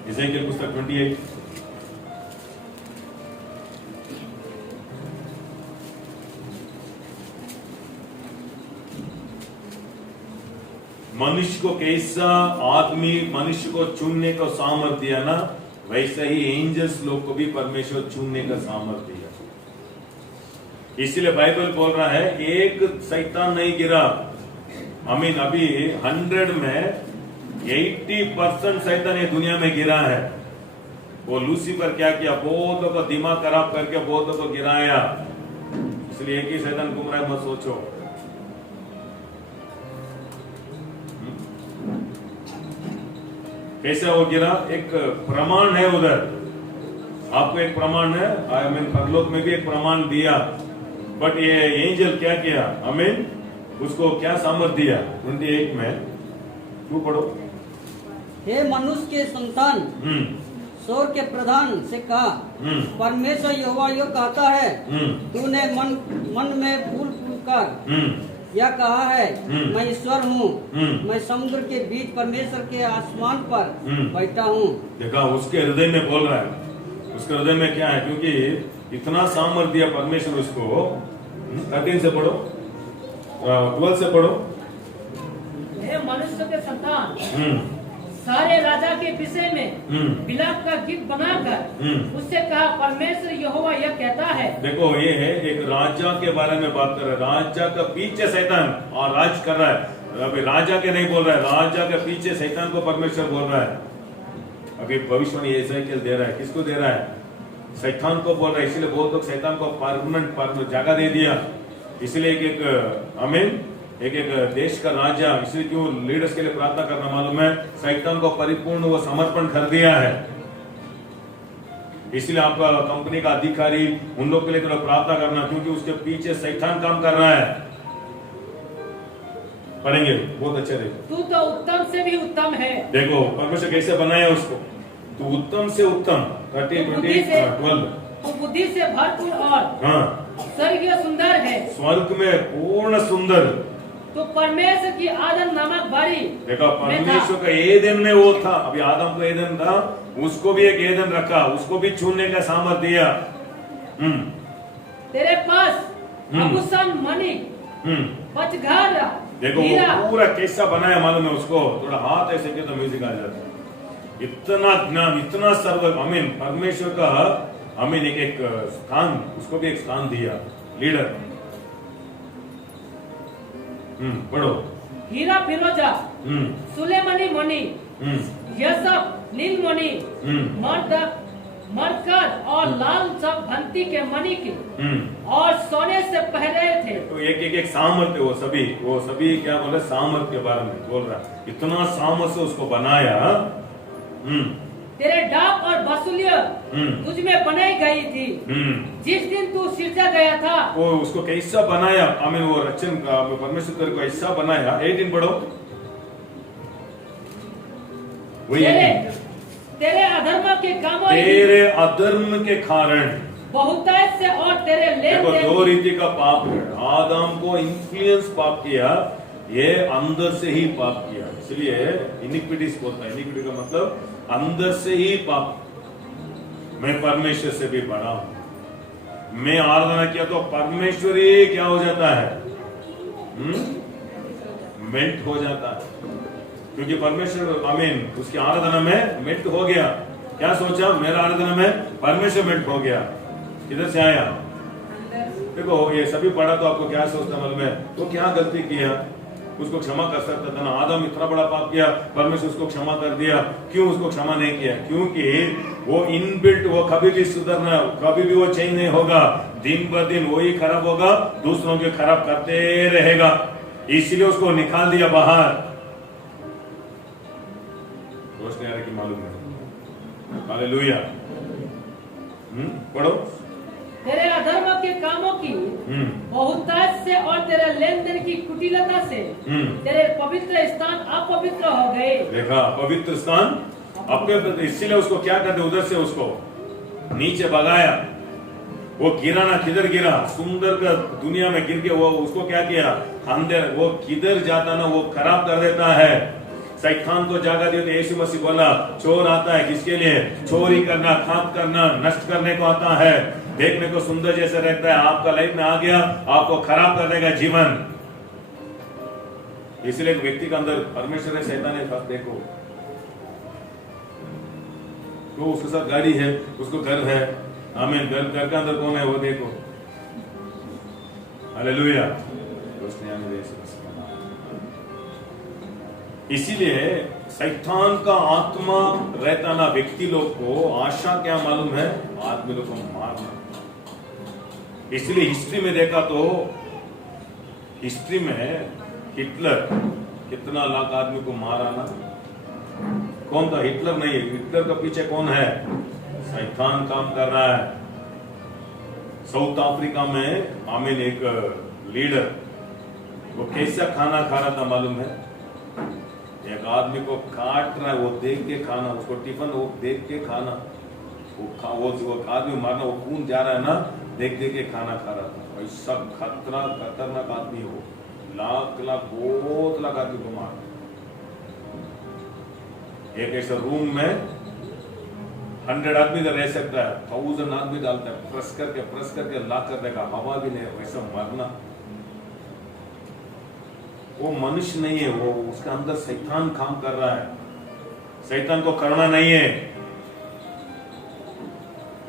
एजेकियल पुस्तक 28 मनुष्य को कैसा आदमी मनुष्य को चुनने का सामर्थ्य दिया ना, वैसा ही एंजल्स लोग को भी परमेश्वर चुनने का सामर्थ्य दिया। इसलिए बाइबल बोल रहा है एक शैतान नहीं गिरा। आमीन, अभी 100 में 80% शैतान ये दुनिया में गिरा है। वो लूसीफर क्या किया, बहुतों का दिमाग खराब करके बहुतों को गिराया। इसलिए एक ही शैतान घूम रहा है, मत सोचो। कैसे वो गिरा? एक प्रमाण है उधर, आपको एक प्रमाण है, आमीन, परलोक में भी एक प्रमाण दिया। बट ये एंजल क्या किया? आमीन, उसको क्या सामर्थ्य दिया? 28 में तू पढ़ो। हे मनुष्य के संतान, स्वर के प्रधान से कहा, परमेश्वर यहोवा यो कहता है, तूने मन में फूल फूल कर यह कहा है, मैं ईश्वर हूँ, मैं समुद्र के बीच परमेश्वर के आसमान पर बैठा हूँ। देखा, उसके हृदय में बोल रहा है। उसके हृदय में क्या है? क्योंकि इतना सामर्थ्य दिया परमेश्वर उसको। 13 से पढ़ो, 12 से पढ़ो। हे मनुष्य के संतान, सारे राजा के विषय में विलाप का गीत बनाकर उससे कहा, परमेश्वर यहोवा यह कहता है। देखो, ये है एक राजा के बारे में बात कर रहा है। राजा का पीछे शैतान और राज कर रहा है। अभी राजा के नहीं बोल रहा है, राजा के पीछे शैतान को परमेश्वर बोल रहा है। अभी भविष्यवाणी एजेकियल दे रहा है, किसको दे रहा है? शैतान को बोल रहा है। इसलिए बहुत लोग शैतान को परमानेंट जगह दे दिया। इसलिए एक आमीन, एक देश का राजा, इसलिए क्यों लीडर्स के लिए प्रार्थना करना मालूम है? शैतान को परिपूर्ण वो समर्पण कर दिया है। इसलिए आपका कंपनी का अधिकारी, उन लोग के लिए थोड़ा प्रार्थना करना, क्योंकि उसके पीछे शैतान काम कर रहा है। पढ़ेंगे, बहुत अच्छे। देखो, तू तो उत्तम से भी उत्तम है। देखो परमेश्वर कैसे बनाया उसको, तू उत्तम से उत्तम। 12 तू बुद्धि से भरपूर और स्वर्गीय सुंदर है। स्वर्ग में पूर्ण सुंदर। तो परमेश्वर की आदम नामक बारी, देखा, परमेश्वर का एदन में वो था। अभी आदम को एदन था, उसको भी एक एदन रखा, उसको भी छूने का सामर्थ्य दिया। तेरे पास आभूषण, मणि, पचघर, देखो वो पूरा कैसा बनाया मालूम है उसको? थोड़ा हाथ ऐसे किया तो म्यूजिक आ जाता है। इतना ज्ञान, इतना सर्व, आमीन, परमेश्वर का आमीन, एक स्थान, उसको भी एक स्थान दिया, लीडर। पढ़ो। हीरा फिरोजा, सुलेमनी मणि, यह सब नीलमणि, मरकत और लाल सब भंती के मणि की और सोने से पहरे थे। तो एक सामर्थ्य, वो सभी क्या बोले? सामर्थ्य के बारे में बोल रहा है। इतना सामर्थ्य उसको बनाया। तेरे डाक और बसुलिया तुझ में बनाई गई थी जिस दिन तू सिरजा गया था। वो उसको कैसा बनाया? आमीन, वो रचन का परमेश्वर को ऐसा बनाया। 18 पढ़ो। तेरे अधर्म के कामों तेरे अधर्म के कारण। बहुतायत से और तेरे लेन देखो देन दो रीति का पाप है। आदम को इन्फ्लुएंस पाप किया, ये अंदर से ही पाप किया, इसलिए इनिक्विटीज बोलता है। इनिक्विटी का मतलब अंदर से ही पाप। मैं परमेश्वर से भी बड़ा हूं, मैं आराधना किया तो परमेश्वर ही क्या हो जाता है, मेल्ट हो जाता है, क्योंकि परमेश्वर आमीन उसकी आराधना में मेल्ट हो गया। क्या सोचा, मेरा आराधना में परमेश्वर मेल्ट हो गया। किधर से आया, देखो ये सभी पढ़ा तो आपको क्या सोचता मालूम है, तो क्या गलती किया, उसको क्षमा कर सकता था ना। आदम इतना बड़ा पाप किया, परमेश्वर उसको क्षमा कर दिया, क्यों उसको क्षमा नहीं किया? क्योंकि वो इनबिल्ट, वो कभी भी सुधरना, कभी भी वो चेंज नहीं होगा, दिन ब दिन वो ही खराब होगा, दूसरों के खराब करते रहेगा, इसलिए उसको निकाल दिया बाहर। रोशनी आ रही कि मालूम है? हालेलुया। पढ़ो। तेरे अधर्म के कामों की बहुतायत से और तेरे लेन देन की कुटिलता से तेरे पवित्र स्थान अपवित्र हो गए। देखा, पवित्र स्थान अपवित्र, इसीलिए उसको क्या करते, उधर से उसको नीचे भगाया। वो गिरा ना, किधर गिरा, सुंदर का दुनिया में गिर के वो उसको क्या किया, अंदर वो किधर जाता ना वो खराब कर देता है। शैतान को जागा दिया तो यीशु मसीह बोला, चोर आता है किसके लिए, चोरी करना, खाप करना, नष्ट करने को आता है। देखने को सुंदर जैसे रहता है, आपका लाइफ में आ गया, आपको खराब कर देगा जीवन। इसलिए एक व्यक्ति के अंदर परमेश्वर है, शैतान है, फर्स्ट देखो। तो उसके साथ गाड़ी है, उसको घर है, आमीन, घर के अंदर कौन है वो देखो। हालेलुया। इसीलिए शैतान का आत्मा रहता ना व्यक्ति लोग को, आशा क्या मालूम है, आदमी लोग को मारना। इसलिए हिस्ट्री में देखा तो, हिस्ट्री में हिटलर कितना लाख आदमी को मारा ना। कौन था? हिटलर नहीं है, हिटलर का पीछे कौन है, शैतान काम कर रहा है। साउथ अफ्रीका में आमीन एक लीडर, वो कैसा खाना खा रहा था मालूम है, एक आदमी को काट रहा है, वो देख के खाना, उसको टिफिन वो देख के खाना, वो आदमी मारना, वो खून जा रहा है ना, देख देख के खाना खा रहा था। ऐसा खतरनाक आदमी हो, बहुत लाख आदमी को मार। एक ऐसा रूम में 100 आदमी तो रह सकता है, 1000 आदमी डालता है, प्रेस करके ला कर देगा, हवा भी नहीं, वैसा मरना। वो मनुष्य नहीं है, वो उसके अंदर शैतान काम कर रहा है। शैतान को करना नहीं है।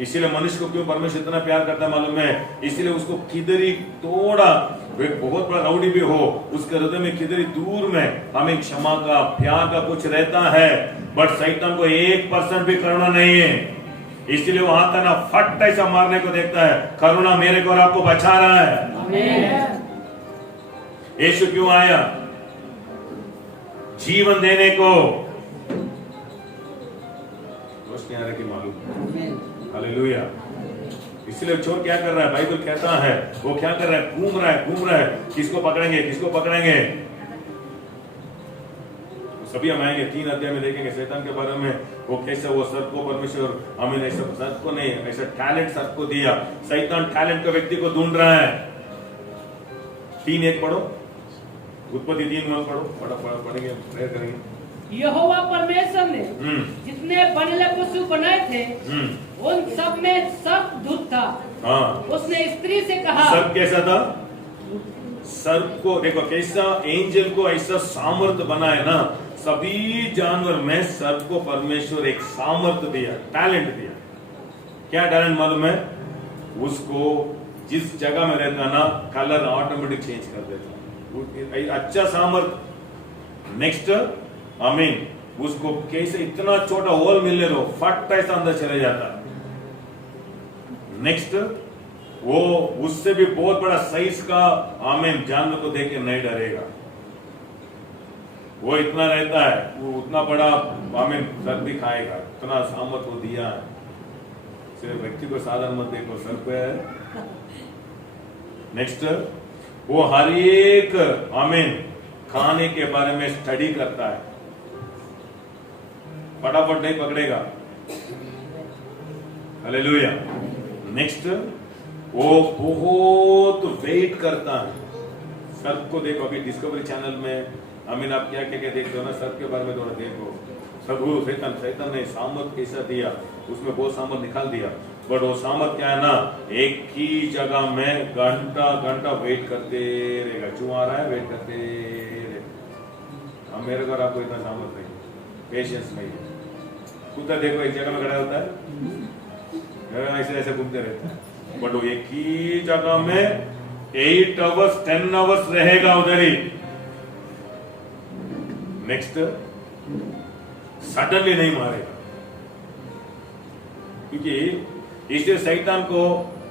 इसीलिए मनुष्य को क्यों परमेश्वर इतना प्यार करता है मालूम है, इसीलिए उसको किधर ही थोड़ा, बहुत बड़ा राउडी भी हो, उसके हृदय में किधर ही दूर में हमें क्षमा का, प्यार का कुछ रहता है, बट शैतान को 1% भी करुणा नहीं है। इसलिए वो आता ना, फट ऐसा मारने को देखता है। करुणा मेरे को और आपको बचा रहा है। यीशु क्यों आया? जीवन देने को। रोशनी आ रही कि मालूम? हालेलुया। इसलिए चोर क्या कर रहा है, बाइबल कहता है वो क्या कर रहा है, घूम रहा है, किसको पकड़ेंगे। सभी हम आएंगे 3 अध्याय में देखेंगे शैतान के बारे में, वो कैसे वो सर्प को परमेश्वर हमें ऐसा सर्प को नहीं, ऐसा टैलेंट सर्प को दिया। शैतान टैलेंट का व्यक्ति को ढूंढ रहा है। 3:1 पढ़ो, उत्पत्ति 3:1 पढ़ो, पढ़ेंगे, प्रेयर करेंगे। यहोवा परमेश्वर ने जितने बनले पशु बनाए थे उन सब में सर्प धूत था। हाँ। उसने स्त्री से कहा, सर्प कैसा था? सर्प को देखो कैसा, एंजल को ऐसा सामर्थ्य बनाए ना, सभी जानवर में सर्प को परमेश्वर एक सामर्थ्य दिया, टैलेंट दिया। क्या टैलेंट मालूम है? उसको जिस जगह में रहता ना, कलर ऑटोमेटिक चेंज कर देता, अच्छा सामर्थ्य। नेक्स्ट आमीन, उसको कैसे इतना छोटा होल मिलने दो, फट ऐसा अंदर चले जाता। नेक्स्ट वो उससे भी बहुत बड़ा साइज का आमीन जानवर को देख के नहीं डरेगा। वो इतना रहता है, वो उतना बड़ा आमीन सर भी खाएगा, इतना सामर्थ वो दिया है। सिर्फ व्यक्ति को साधारण मत देखो, सर पे है। नेक्स्ट वो हर एक आमीन खाने के बारे में स्टडी करता है, फटाफट नहीं पकड़ेगा, हालेलुया। नेक्स्ट, वो बहुत वेट करता है। सर्प को देखो, अभी डिस्कवरी चैनल में आमीन आप क्या क्या देखते हो ना, सर्प के बारे में थोड़ा देखो। सब शैतान ने सामर्थ कैसा दिया, उसमें बहुत सामर्थ निकाल दिया, बट वो सामर्थ क्या है ना, एक ही जगह में घंटा घंटा वेट करते रहेगा। क्यों आ रहा है, वेट करते रहेगा। हम मेरे घर आपको इतना सामर्थ नहीं, पेशेंस नहीं है। कुत्ता देखो एक जगह में खड़ा होता है, ऐसे ऐसे घूमते रहता है, बट वो एक ही जगह में 8 आवर्स 10 आवर्स रहेगा उधर ही। नेक्स्ट, सडनली नहीं मारेगा, क्योंकि इसलिए शैतान को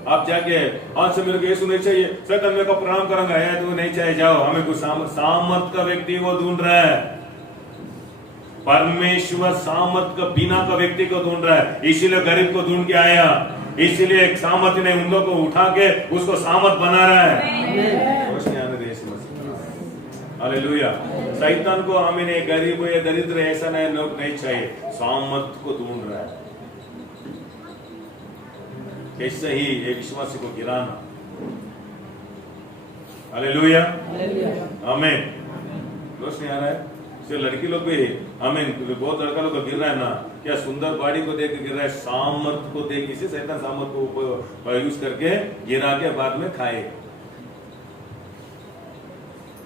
आप जाके आज से मेरे को यीशु नहीं चाहिए, शैतान मेरे को प्रणाम करूंगा, या तो नहीं चाहिए, जाओ, हमें कुछ सामर्थ का व्यक्ति वो ढूंढ रहा है। परमेश्वर सामर्थ का बिना का व्यक्ति को ढूंढ रहा है, इसीलिए गरीब को ढूंढ के आया, इसीलिए एक सामर्थ ने उन लोगों को उठा के उसको सामर्थ बना रहा है। रोशनी आने दे यीशु मसीह। हालेलुया। शैतान को हमें नहीं, गरीब हो या दरिद्र ऐसा नहीं लोग नहीं चाहिए, सामर्थ को ढूंढ रहा है कैसे ही एक विश्वासी को गिराना। हालेलुया, आमीन। रोशनी आ रहा है। लड़की लोग भी हमें बहुत लड़का लोग गिर रहा है ना, क्या सुंदर बॉडी को देख के गिर रहा है, सामर्थ को देख, इसे शैतान सामर्थ को यूज करके गिरा के बाद में खाए,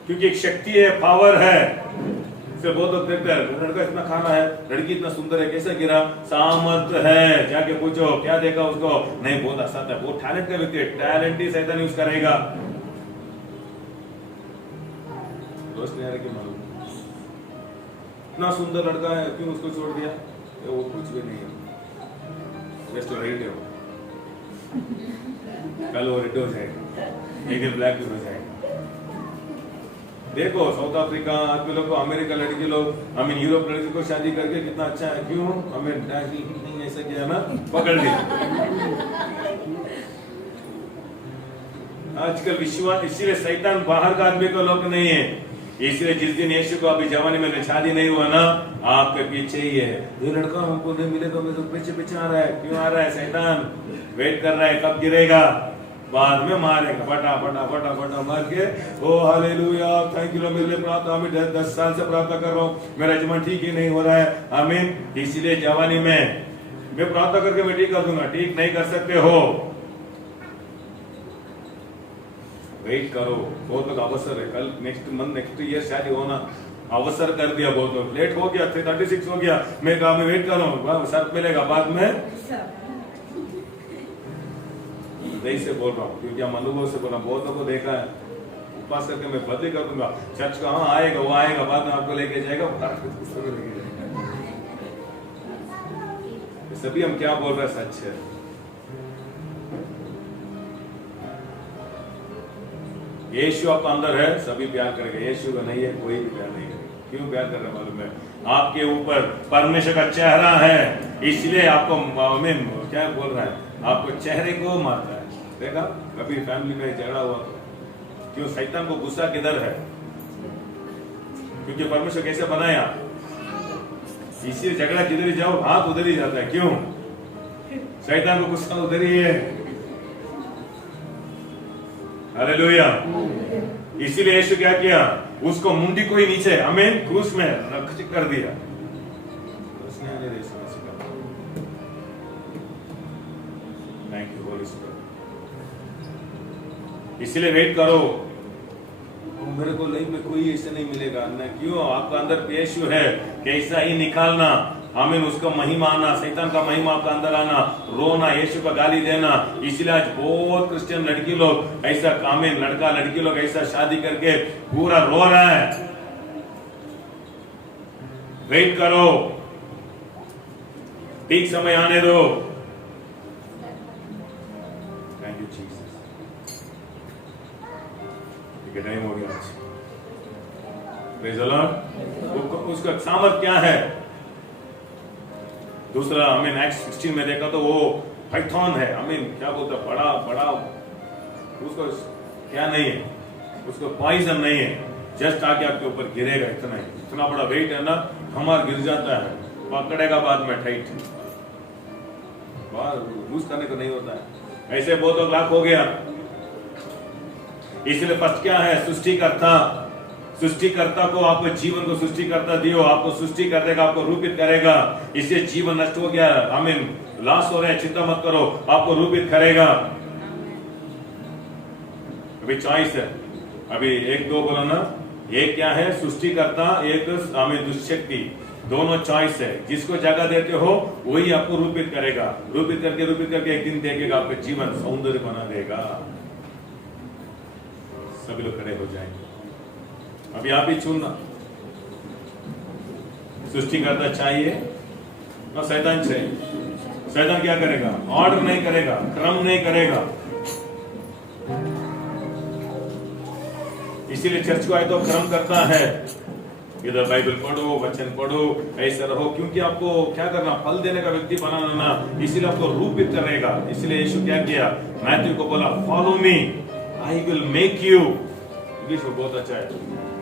क्योंकि एक शक्ति है, पावर है। इसे बहुत लोग देखते हैं, लड़का इतना खाना है, लड़की इतना सुंदर है, कैसे गिरा, सामर्थ है। जाके पूछो क्या देखा उसको, नहीं बहुत आसान है, बहुत टैलेंट का व्यक्ति है, टैलेंट ही शैतान यूज करेगा। दोस्त नहीं आ रहा कि मालूम, इतना सुंदर लड़का है, क्यों उसको छोड़ दिया, वो कुछ भी नहीं है, जस्ट राइट है वो, कल वो रेड हो जाएगा, एक दिन ब्लैक भी हो जाएगा। देखो साउथ अफ्रीका आदमी लोग को, अमेरिका लड़की लोग, हमें यूरोप लड़की को शादी करके कितना अच्छा है, क्यों, हमें नहीं ऐसा किया ना, पकड़ लिया। आजकल विश्वास, इसीलिए शैतान बाहर का आदमी को लोग नहीं है, इसलिए जिस दिन यीशु को अभी जवानी में शादी नहीं हुआ ना, आपके पीछे ही है, ये लड़का हमको नहीं मिलेगा, मेरे पीछे पीछे आ रहा है, क्यों आ रहा है, शैतान वेट कर रहा है कब गिरेगा, बाद में मारेगा, फटा फटा फटा फटा मार के, ओ हालेलुया, थैंक यू मेरे लिए प्रार्थना, मैं 10 साल से प्रार्थना कर रहा हूँ, मेरा यजमान ठीक ही नहीं हो रहा है, आमीन। इसलिए जवानी में मैं प्रार्थना करके मैं ठीक कर दूंगा, ठीक नहीं कर सकते हो, वेट करो। बहुत लोग अवसर है, कल नेक्स्ट मंथ नेक्स्ट ईयर शादी होना, अवसर कर दिया, बहुत लोग लेट हो गया, 36 हो गया, मैं कहा मैं वेट कर रहा हूँ, सर मिलेगा बाद में, नहीं से बोल रहा हूँ, क्योंकि हम अनुभव से बोल रहा हूँ, बहुत लोगों को देखा है, उपवास करके मैं बदली कर दूंगा, चर्च का हाँ आएगा, वो आएगा, बाद में आपको लेके जाएगा, सभी हम क्या बोल रहे हैं सच है। यीशु आपका अंदर है, सभी प्यार करेगा, यीशु का नहीं है कोई भी प्यार नहीं करेगा। क्यों प्यार कर रहा है मालूम है, आपके ऊपर परमेश्वर का चेहरा है, इसलिए आपको क्या बोल रहा है, आपको चेहरे को मारता है। देखा कभी फैमिली में झगड़ा हुआ तो क्यों, शैतान को गुस्सा किधर है, क्योंकि परमेश्वर कैसे बनाया, इसी झगड़ा जिधर ही जाओ हाथ उधर ही जाता है, क्यों, शैतान को गुस्सा उधर ही है। हालेलुया। इसीलिए यीशु क्या किया, उसको मुंडी को ही नीचे आमीन क्रूस में रख कर दिया। Thank you Holi spirit. इसलिए वेट करो, मेरे को लाइफ में कोई ऐसे नहीं मिलेगा ना, क्यों, आपका अंदर यीशु है, कैसा ही निकालना, आमीन, उसका महिमा आना, शैतान का महिमा आपका अंदर आना, रोना, यीशु का गाली देना। इसलिए आज बहुत क्रिश्चियन लड़की लोग ऐसा, आमीन, लड़का लड़की लोग ऐसा शादी करके पूरा रो रहा है। वेट करो, ठीक समय आने दो। Thank you Jesus. टाइम हो गया, प्रेज़ द लॉर्ड। उसका सामर्थ क्या है, दूसरा हमें एक्ट 16 में देखा तो वो पाइथन है, हमें क्या बोलता, बड़ा बड़ा, उसको क्या नहीं है, उसको पॉइजन नहीं है, जस्ट आके आपके ऊपर गिरेगा, इतना ही, इतना बड़ा वेट है ना, हमारा गिर जाता है, पकड़ेगा बाद में टाइट। यूज करने को नहीं होता है। ऐसे बहुत लोग लाख हो गया। इसलिए फर्स्ट क्या है, सृष्टिकर्ता को, आपको जीवन को सृष्टिकर्ता दियो, आपको सृष्टि कर देगा, आपको रूपित करेगा। इससे जीवन नष्ट हो गया, आमीन, लॉस हो रहा है, चिंता मत करो, आपको रूपित करेगा। अभी चॉइस है, अभी एक दो बोला ना, एक क्या है सृष्टिकर्ता, एक आमीन दुष्शक्ति, दोनों चॉइस है। जिसको जगह देते हो वही आपको रूपित करेगा, रूपित करके एक दिन देखेगा, आपका जीवन सौंदर्य बना देगा। सभी लोग खड़े हो जाएंगे। अभी आप ही चुनना, सृष्टिकर्ता चाहिए ना शैतान चाहिए। शैतान क्या करेगा, ऑर्डर नहीं करेगा, क्रम नहीं करेगा। इसीलिए चर्च को आए तो क्रम करता है, इधर बाइबल पढ़ो, वचन पढ़ो, ऐसा रहो, क्योंकि आपको क्या करना, फल देने का व्यक्ति बनाना ना, इसीलिए आपको रूपित करेगा। इसलिए यीशु क्या किया, मैथ्यू को बोला follow me, I will make you. English में बहुत अच्छा है,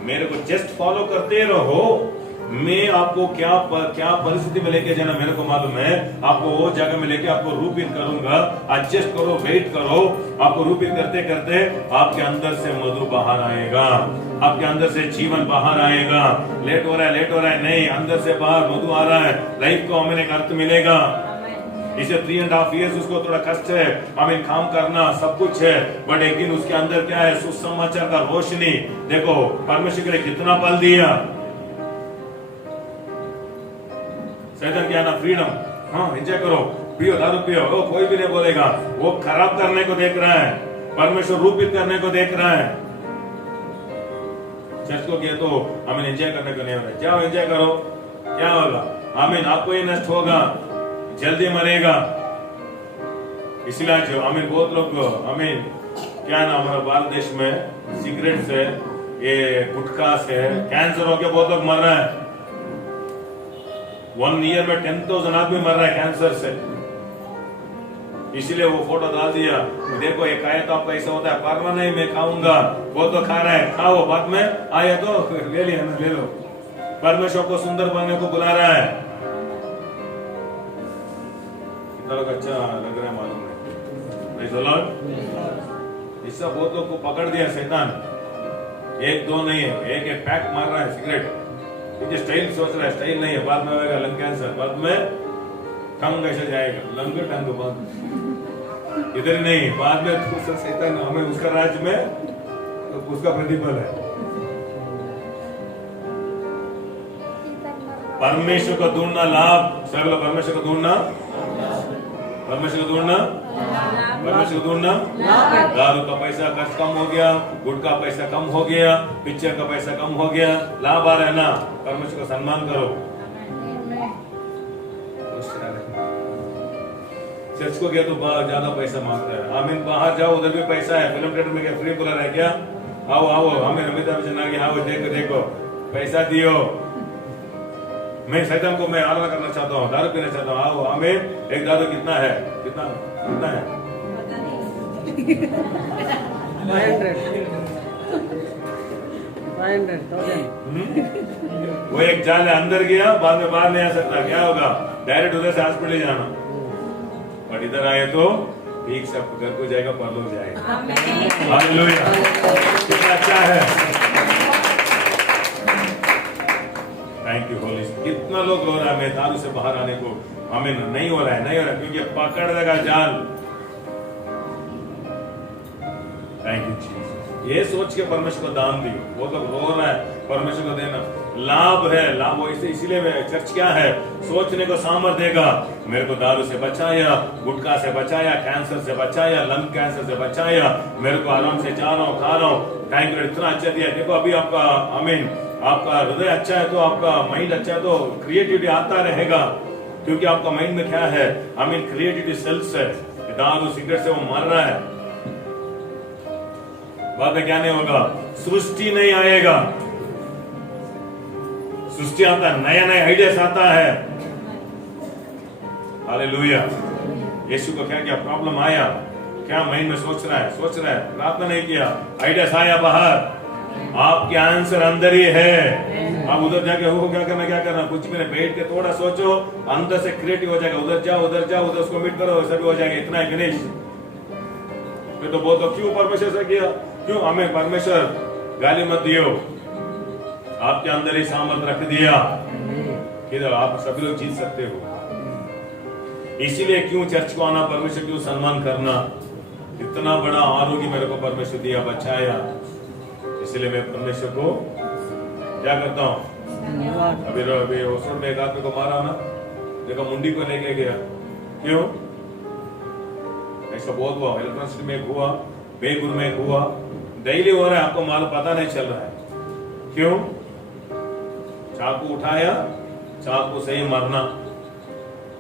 मेरे को जस्ट फॉलो करते रहो, मैं आपको क्या परिस्थिति में लेके जाना मेरे को मालूम है, आपको वो जगह में लेके आपको रूपित करूंगा। एडजस्ट करो, वेट करो, आपको रूपित करते करते आपके अंदर से मधु बाहर आएगा, आपके अंदर से जीवन बाहर आएगा। लेट हो रहा है नहीं, अंदर से बाहर मधु आ रहा है, लाइफ को हमें एक अर्थ मिलेगा। इसे 3.5 years उसको थोड़ा कष्ट है, हमें काम करना सब कुछ है, बट एक दिन उसके अंदर क्या है, सुसमाचार का रोशनी। देखो परमेश्वर ने कितना पल दिया। शैतान क्या ना, फ्रीडम, हाँ एंजॉय करो, पियो, दारू पियो, वो कोई भी नहीं बोलेगा। वो खराब करने को देख रहा है, परमेश्वर रूपित करने को देख रहा है। चर्च को किया तो हमें एंजॉय करने को नहीं हो रहा, जाओ एंजॉय करो, क्या होगा, आमीन, आपको ही नष्ट होगा, जल्दी मरेगा। इसलिए जो आमीन, बहुत लोग आमीन, क्या ना, हमारे भारत देश में सिगरेट से, ये गुटखा से, कैंसर होके बहुत लोग मर रहे हैं। 1 year में 10,000 आदमी मर रहा है कैंसर से। इसीलिए वो फोटो डाल दिया, देखो ये खाए तो आपको ऐसा होता है, परवा नहीं मैं खाऊंगा, वो तो खा रहा है, खाओ, बाद में आया तो ले लिया ना, ले लो। परमेश्वर को सुंदर बनने को बुला रहा है। कितना लोग अच्छा लग रहा है मालूम है, इससे बहुत लोग को पकड़ दिया शैतान। एक दो नहीं है, एक एक पैक मार रहा है सिगरेट। ये स्टाइल सोच रहा है, स्टाइल नहीं है, बाद में आएगा लंग कैंसर, बाद में टंग ऐसे जाएगा, लंग टंग बंद, इधर नहीं, बाद में दूसरा शैतान हमें उसका राज्य में तो उसका प्रतिफल है। परमेश्वर को ढूंढना लाभ, सब लोग परमेश्वर को ढूंढना, परमेश्वर को ढूंढना, परमेश्वर को ढूंढना। दारू का पैसा खर्च कम हो गया, गुड़ का पैसा कम हो गया, पिक्चर का पैसा कम हो गया, लाभ आ रहा है ना, परमेश्वर का सम्मान करो। चर्च को गया तो ज्यादा पैसा मांगता है, आमीन, बाहर जाओ उधर भी पैसा है, फिल्म थिएटर में क्या फ्री बुला रहा है क्या, आओ आओ, हमें अमिताभ बच्चन आ गया, आओ देखो देखो, पैसा दियो। मैं शैतान को मैं आराधना करना चाहता हूँ, दारू पीना चाहता हूँ, आओ हमें एक दारू कितना है, कितना कितना है 500,000। वो एक जाल है, अंदर गया, बाद में बाहर नहीं आ सकता, क्या होगा, डायरेक्ट उधर से हॉस्पिटल जाना। बट इधर आए तो ठीक, सब घर को जाएगा, परलोक जाएगा। हालेलुया, कितना अच्छा है। Thank you Holi. कितना लोग रो रहा है, मैं दारू से बाहर आने को, हमें नहीं हो रहा है, क्योंकि पकड़ देगा जाल। Thank you Jesus. ये सोच के परमेश्वर को दान दियो, वो तो रो रहा है, परमेश्वर को देना लाभ है, लाभ हो। इसीलिए चर्च क्या है, सोचने को सामर्थ देगा। मेरे को दारू से बचाया, गुटखा से बचाया, कैंसर से बचाया, लंग कैंसर से बचाया, मेरे को आराम से जा रहा हूँ, खा रहा हूँ, थैंक यू, इतना अच्छा दिया। देखो अभी आपका आमीन, आपका हृदय अच्छा है तो आपका माइंड अच्छा है तो क्रिएटिविटी आता रहेगा, क्योंकि आपका माइंड में क्या है, आमीन, क्रिएटिविटी सेल्स है। दारू सिगरेट से वो मर रहा है, बाद में क्या नहीं होगा, सृष्टि नहीं आएगा। सृष्टि आता है, नया नया आइडियाज आता है। हालेलुया। यीशु को क्या प्रॉब्लम आया, क्या माइंड में सोच रहा है, प्रार्थना नहीं किया, आइडियाज आया बाहर, आपके आंसर अंदर ही है। अब उधर जाके हो क्या करना कुछ भी नहीं, बैठ के थोड़ा सोचो, अंदर से क्रिएटिव हो जाएगा। उधर जाओ उधर उसको मीट करो, सभी हो जाएगा। इतना ही फिनिश। फिर तो बहुत क्यों परमेश्वर से किया, क्यों हमें परमेश्वर गाली मत दियो, आपके अंदर ही सामर्थ रख दिया कि आप सभी लोग जीत सकते हो। इसीलिए क्यों चर्च को आना, परमेश्वर क्यों सम्मान करना, इतना बड़ा आरोग्य मेरे को परमेश्वर दिया, बचाया। इसलिए मैं परमेश्वर को क्या करता हूँ। अभी ओसर में एक आदमी को मारा ना, देखो मुंडी को लेके गया, क्यों ऐसा बहुत हुआ, इलेक्ट्रॉनिक में हुआ, बेगुर में हुआ, डेली हो रहा है, आपको मालूम पता नहीं चल रहा है। क्यों? चाकू उठाया, चाकू से ही मरना,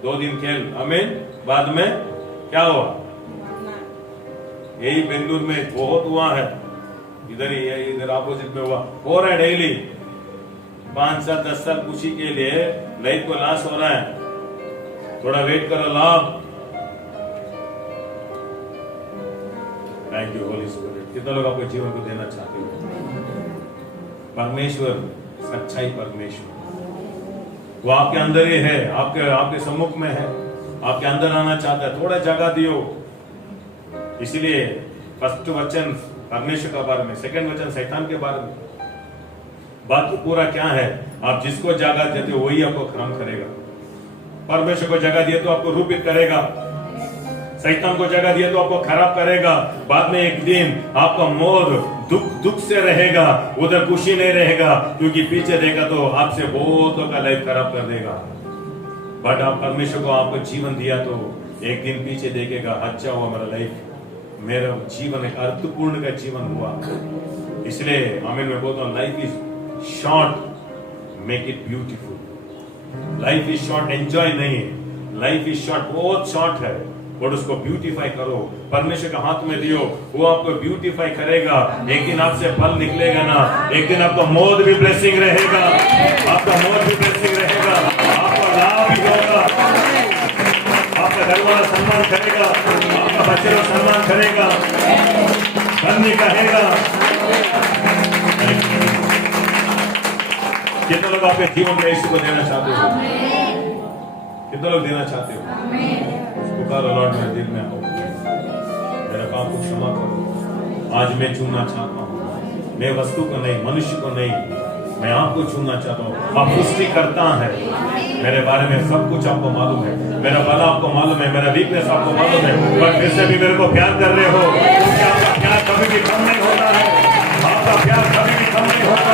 2 दिन खेल, आमीन। बाद में क्या हुआ? यही बेंगलुरु में बहुत हुआ है, इधर अपोजिट में हुआ, हो रहा है डेली। 5 साल 10 साल खुशी के लिए लाइफ को लॉस हो रहा है। थोड़ा वेट करो, लाभ। Thank you Holi spirit. कितना लोग आपके जीवन को देना चाहते हो? परमेश्वर सच्चाई, परमेश्वर वो आपके अंदर ही है, आपके सम्मुख में है, आपके अंदर आना चाहता है। थोड़ा जगह दियो। इसलिए फर्स्ट वचन परमेश्वर के बारे में, सेकंड वचन शैतान के बारे में। बाकी पूरा क्या है, आप जिसको जगह देते हो वही आपको खराब करेगा। परमेश्वर को जगह दिए तो आपको रूपित करेगा, शैतान को जगह दिए तो आपको खराब करेगा। बाद में एक दिन आपका मोर दुख से रहेगा, उधर खुशी नहीं रहेगा, क्योंकि पीछे देखा तो आपसे बहुतों का लाइफ खराब कर देगा। बट आप परमेश्वर को आपको जीवन दिया तो एक दिन पीछे देखेगा, अच्छा हुआ मेरा लाइफ, मेरा जीवन एक अर्थपूर्ण का जीवन हुआ। इसलिए आमीन मैं बोलता हूँ, life is short, make it beautiful. Life is short, enjoy नहीं है, लाइफ इज शॉर्ट, बहुत शॉर्ट है, और उसको ब्यूटीफाई करो। परमेश्वर का हाथ में दियो, वो आपको ब्यूटीफाई करेगा। एक दिन आपसे फल निकलेगा ना, एक दिन आपका मौत भी ब्लेसिंग रहेगा, आपका मौत भी ब्लेसिंग रहेगा, आपका लाभ भी होगा, आपका घर वाला सम्मान करेगा, आपका बच्चे लोग सम्मान करेगा, धन्य कहेगा। कितने लोग आपके जीवन में यीशु को देना चाहते हो? कितने लोग देना चाहते हो? पुकारो, लॉर्ड मेरे दिल में आओ, मेरा पाप को क्षमा करो। आज मैं चुनना चाहता हूँ, मैं वस्तु को नहीं, मनुष्य को नहीं, मैं आपको चुनना चाहता हूँ। आप पुष्टि करता है, मेरे बारे में सब कुछ आपको मालूम है, मेरा भला आपको मालूम है, मेरा वीकनेस आपको मालूम है, पर फिर से भी मेरे को प्यार कर रहे हो, क्योंकि आपका प्यार कभी भी कम नहीं होता है, आपका प्यार कभी भी कम नहीं होता।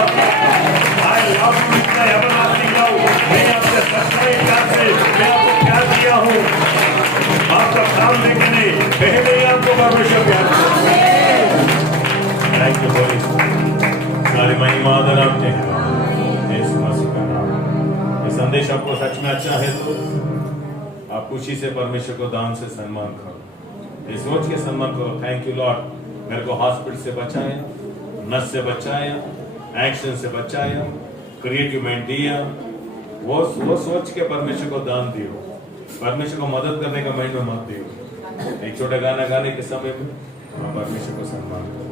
आई लव यू, इतना एवरलास्टिंग लव, मैं आपसे सच्चाई प्यार से मैं आपको प्यार किया हूँ, आपका काम लेके नहीं, पहले ही आपको परमेश्वर प्यार किया। थैंक यू होली स्पिरिट, सारी महिमा आदर आपके हैं, यीशु मसीह का नाम। ये संदेश आपको सच में अच्छा है तो आप खुशी से परमेश्वर को दान से सम्मान करो, ये सोच के सम्मान करो, थैंक यू लॉर्ड, मेरे को हॉस्पिटल से बचाया, नस से बचाया, एक्शन से बचाया, क्रिएटिव माइंड दिया, वो सोच के परमेश्वर को दान दियो। परमेश्वर को मदद करने का माइंड में मत दियो। एक छोटा गाना गाने के समय में परमेश्वर को सम्मान करो।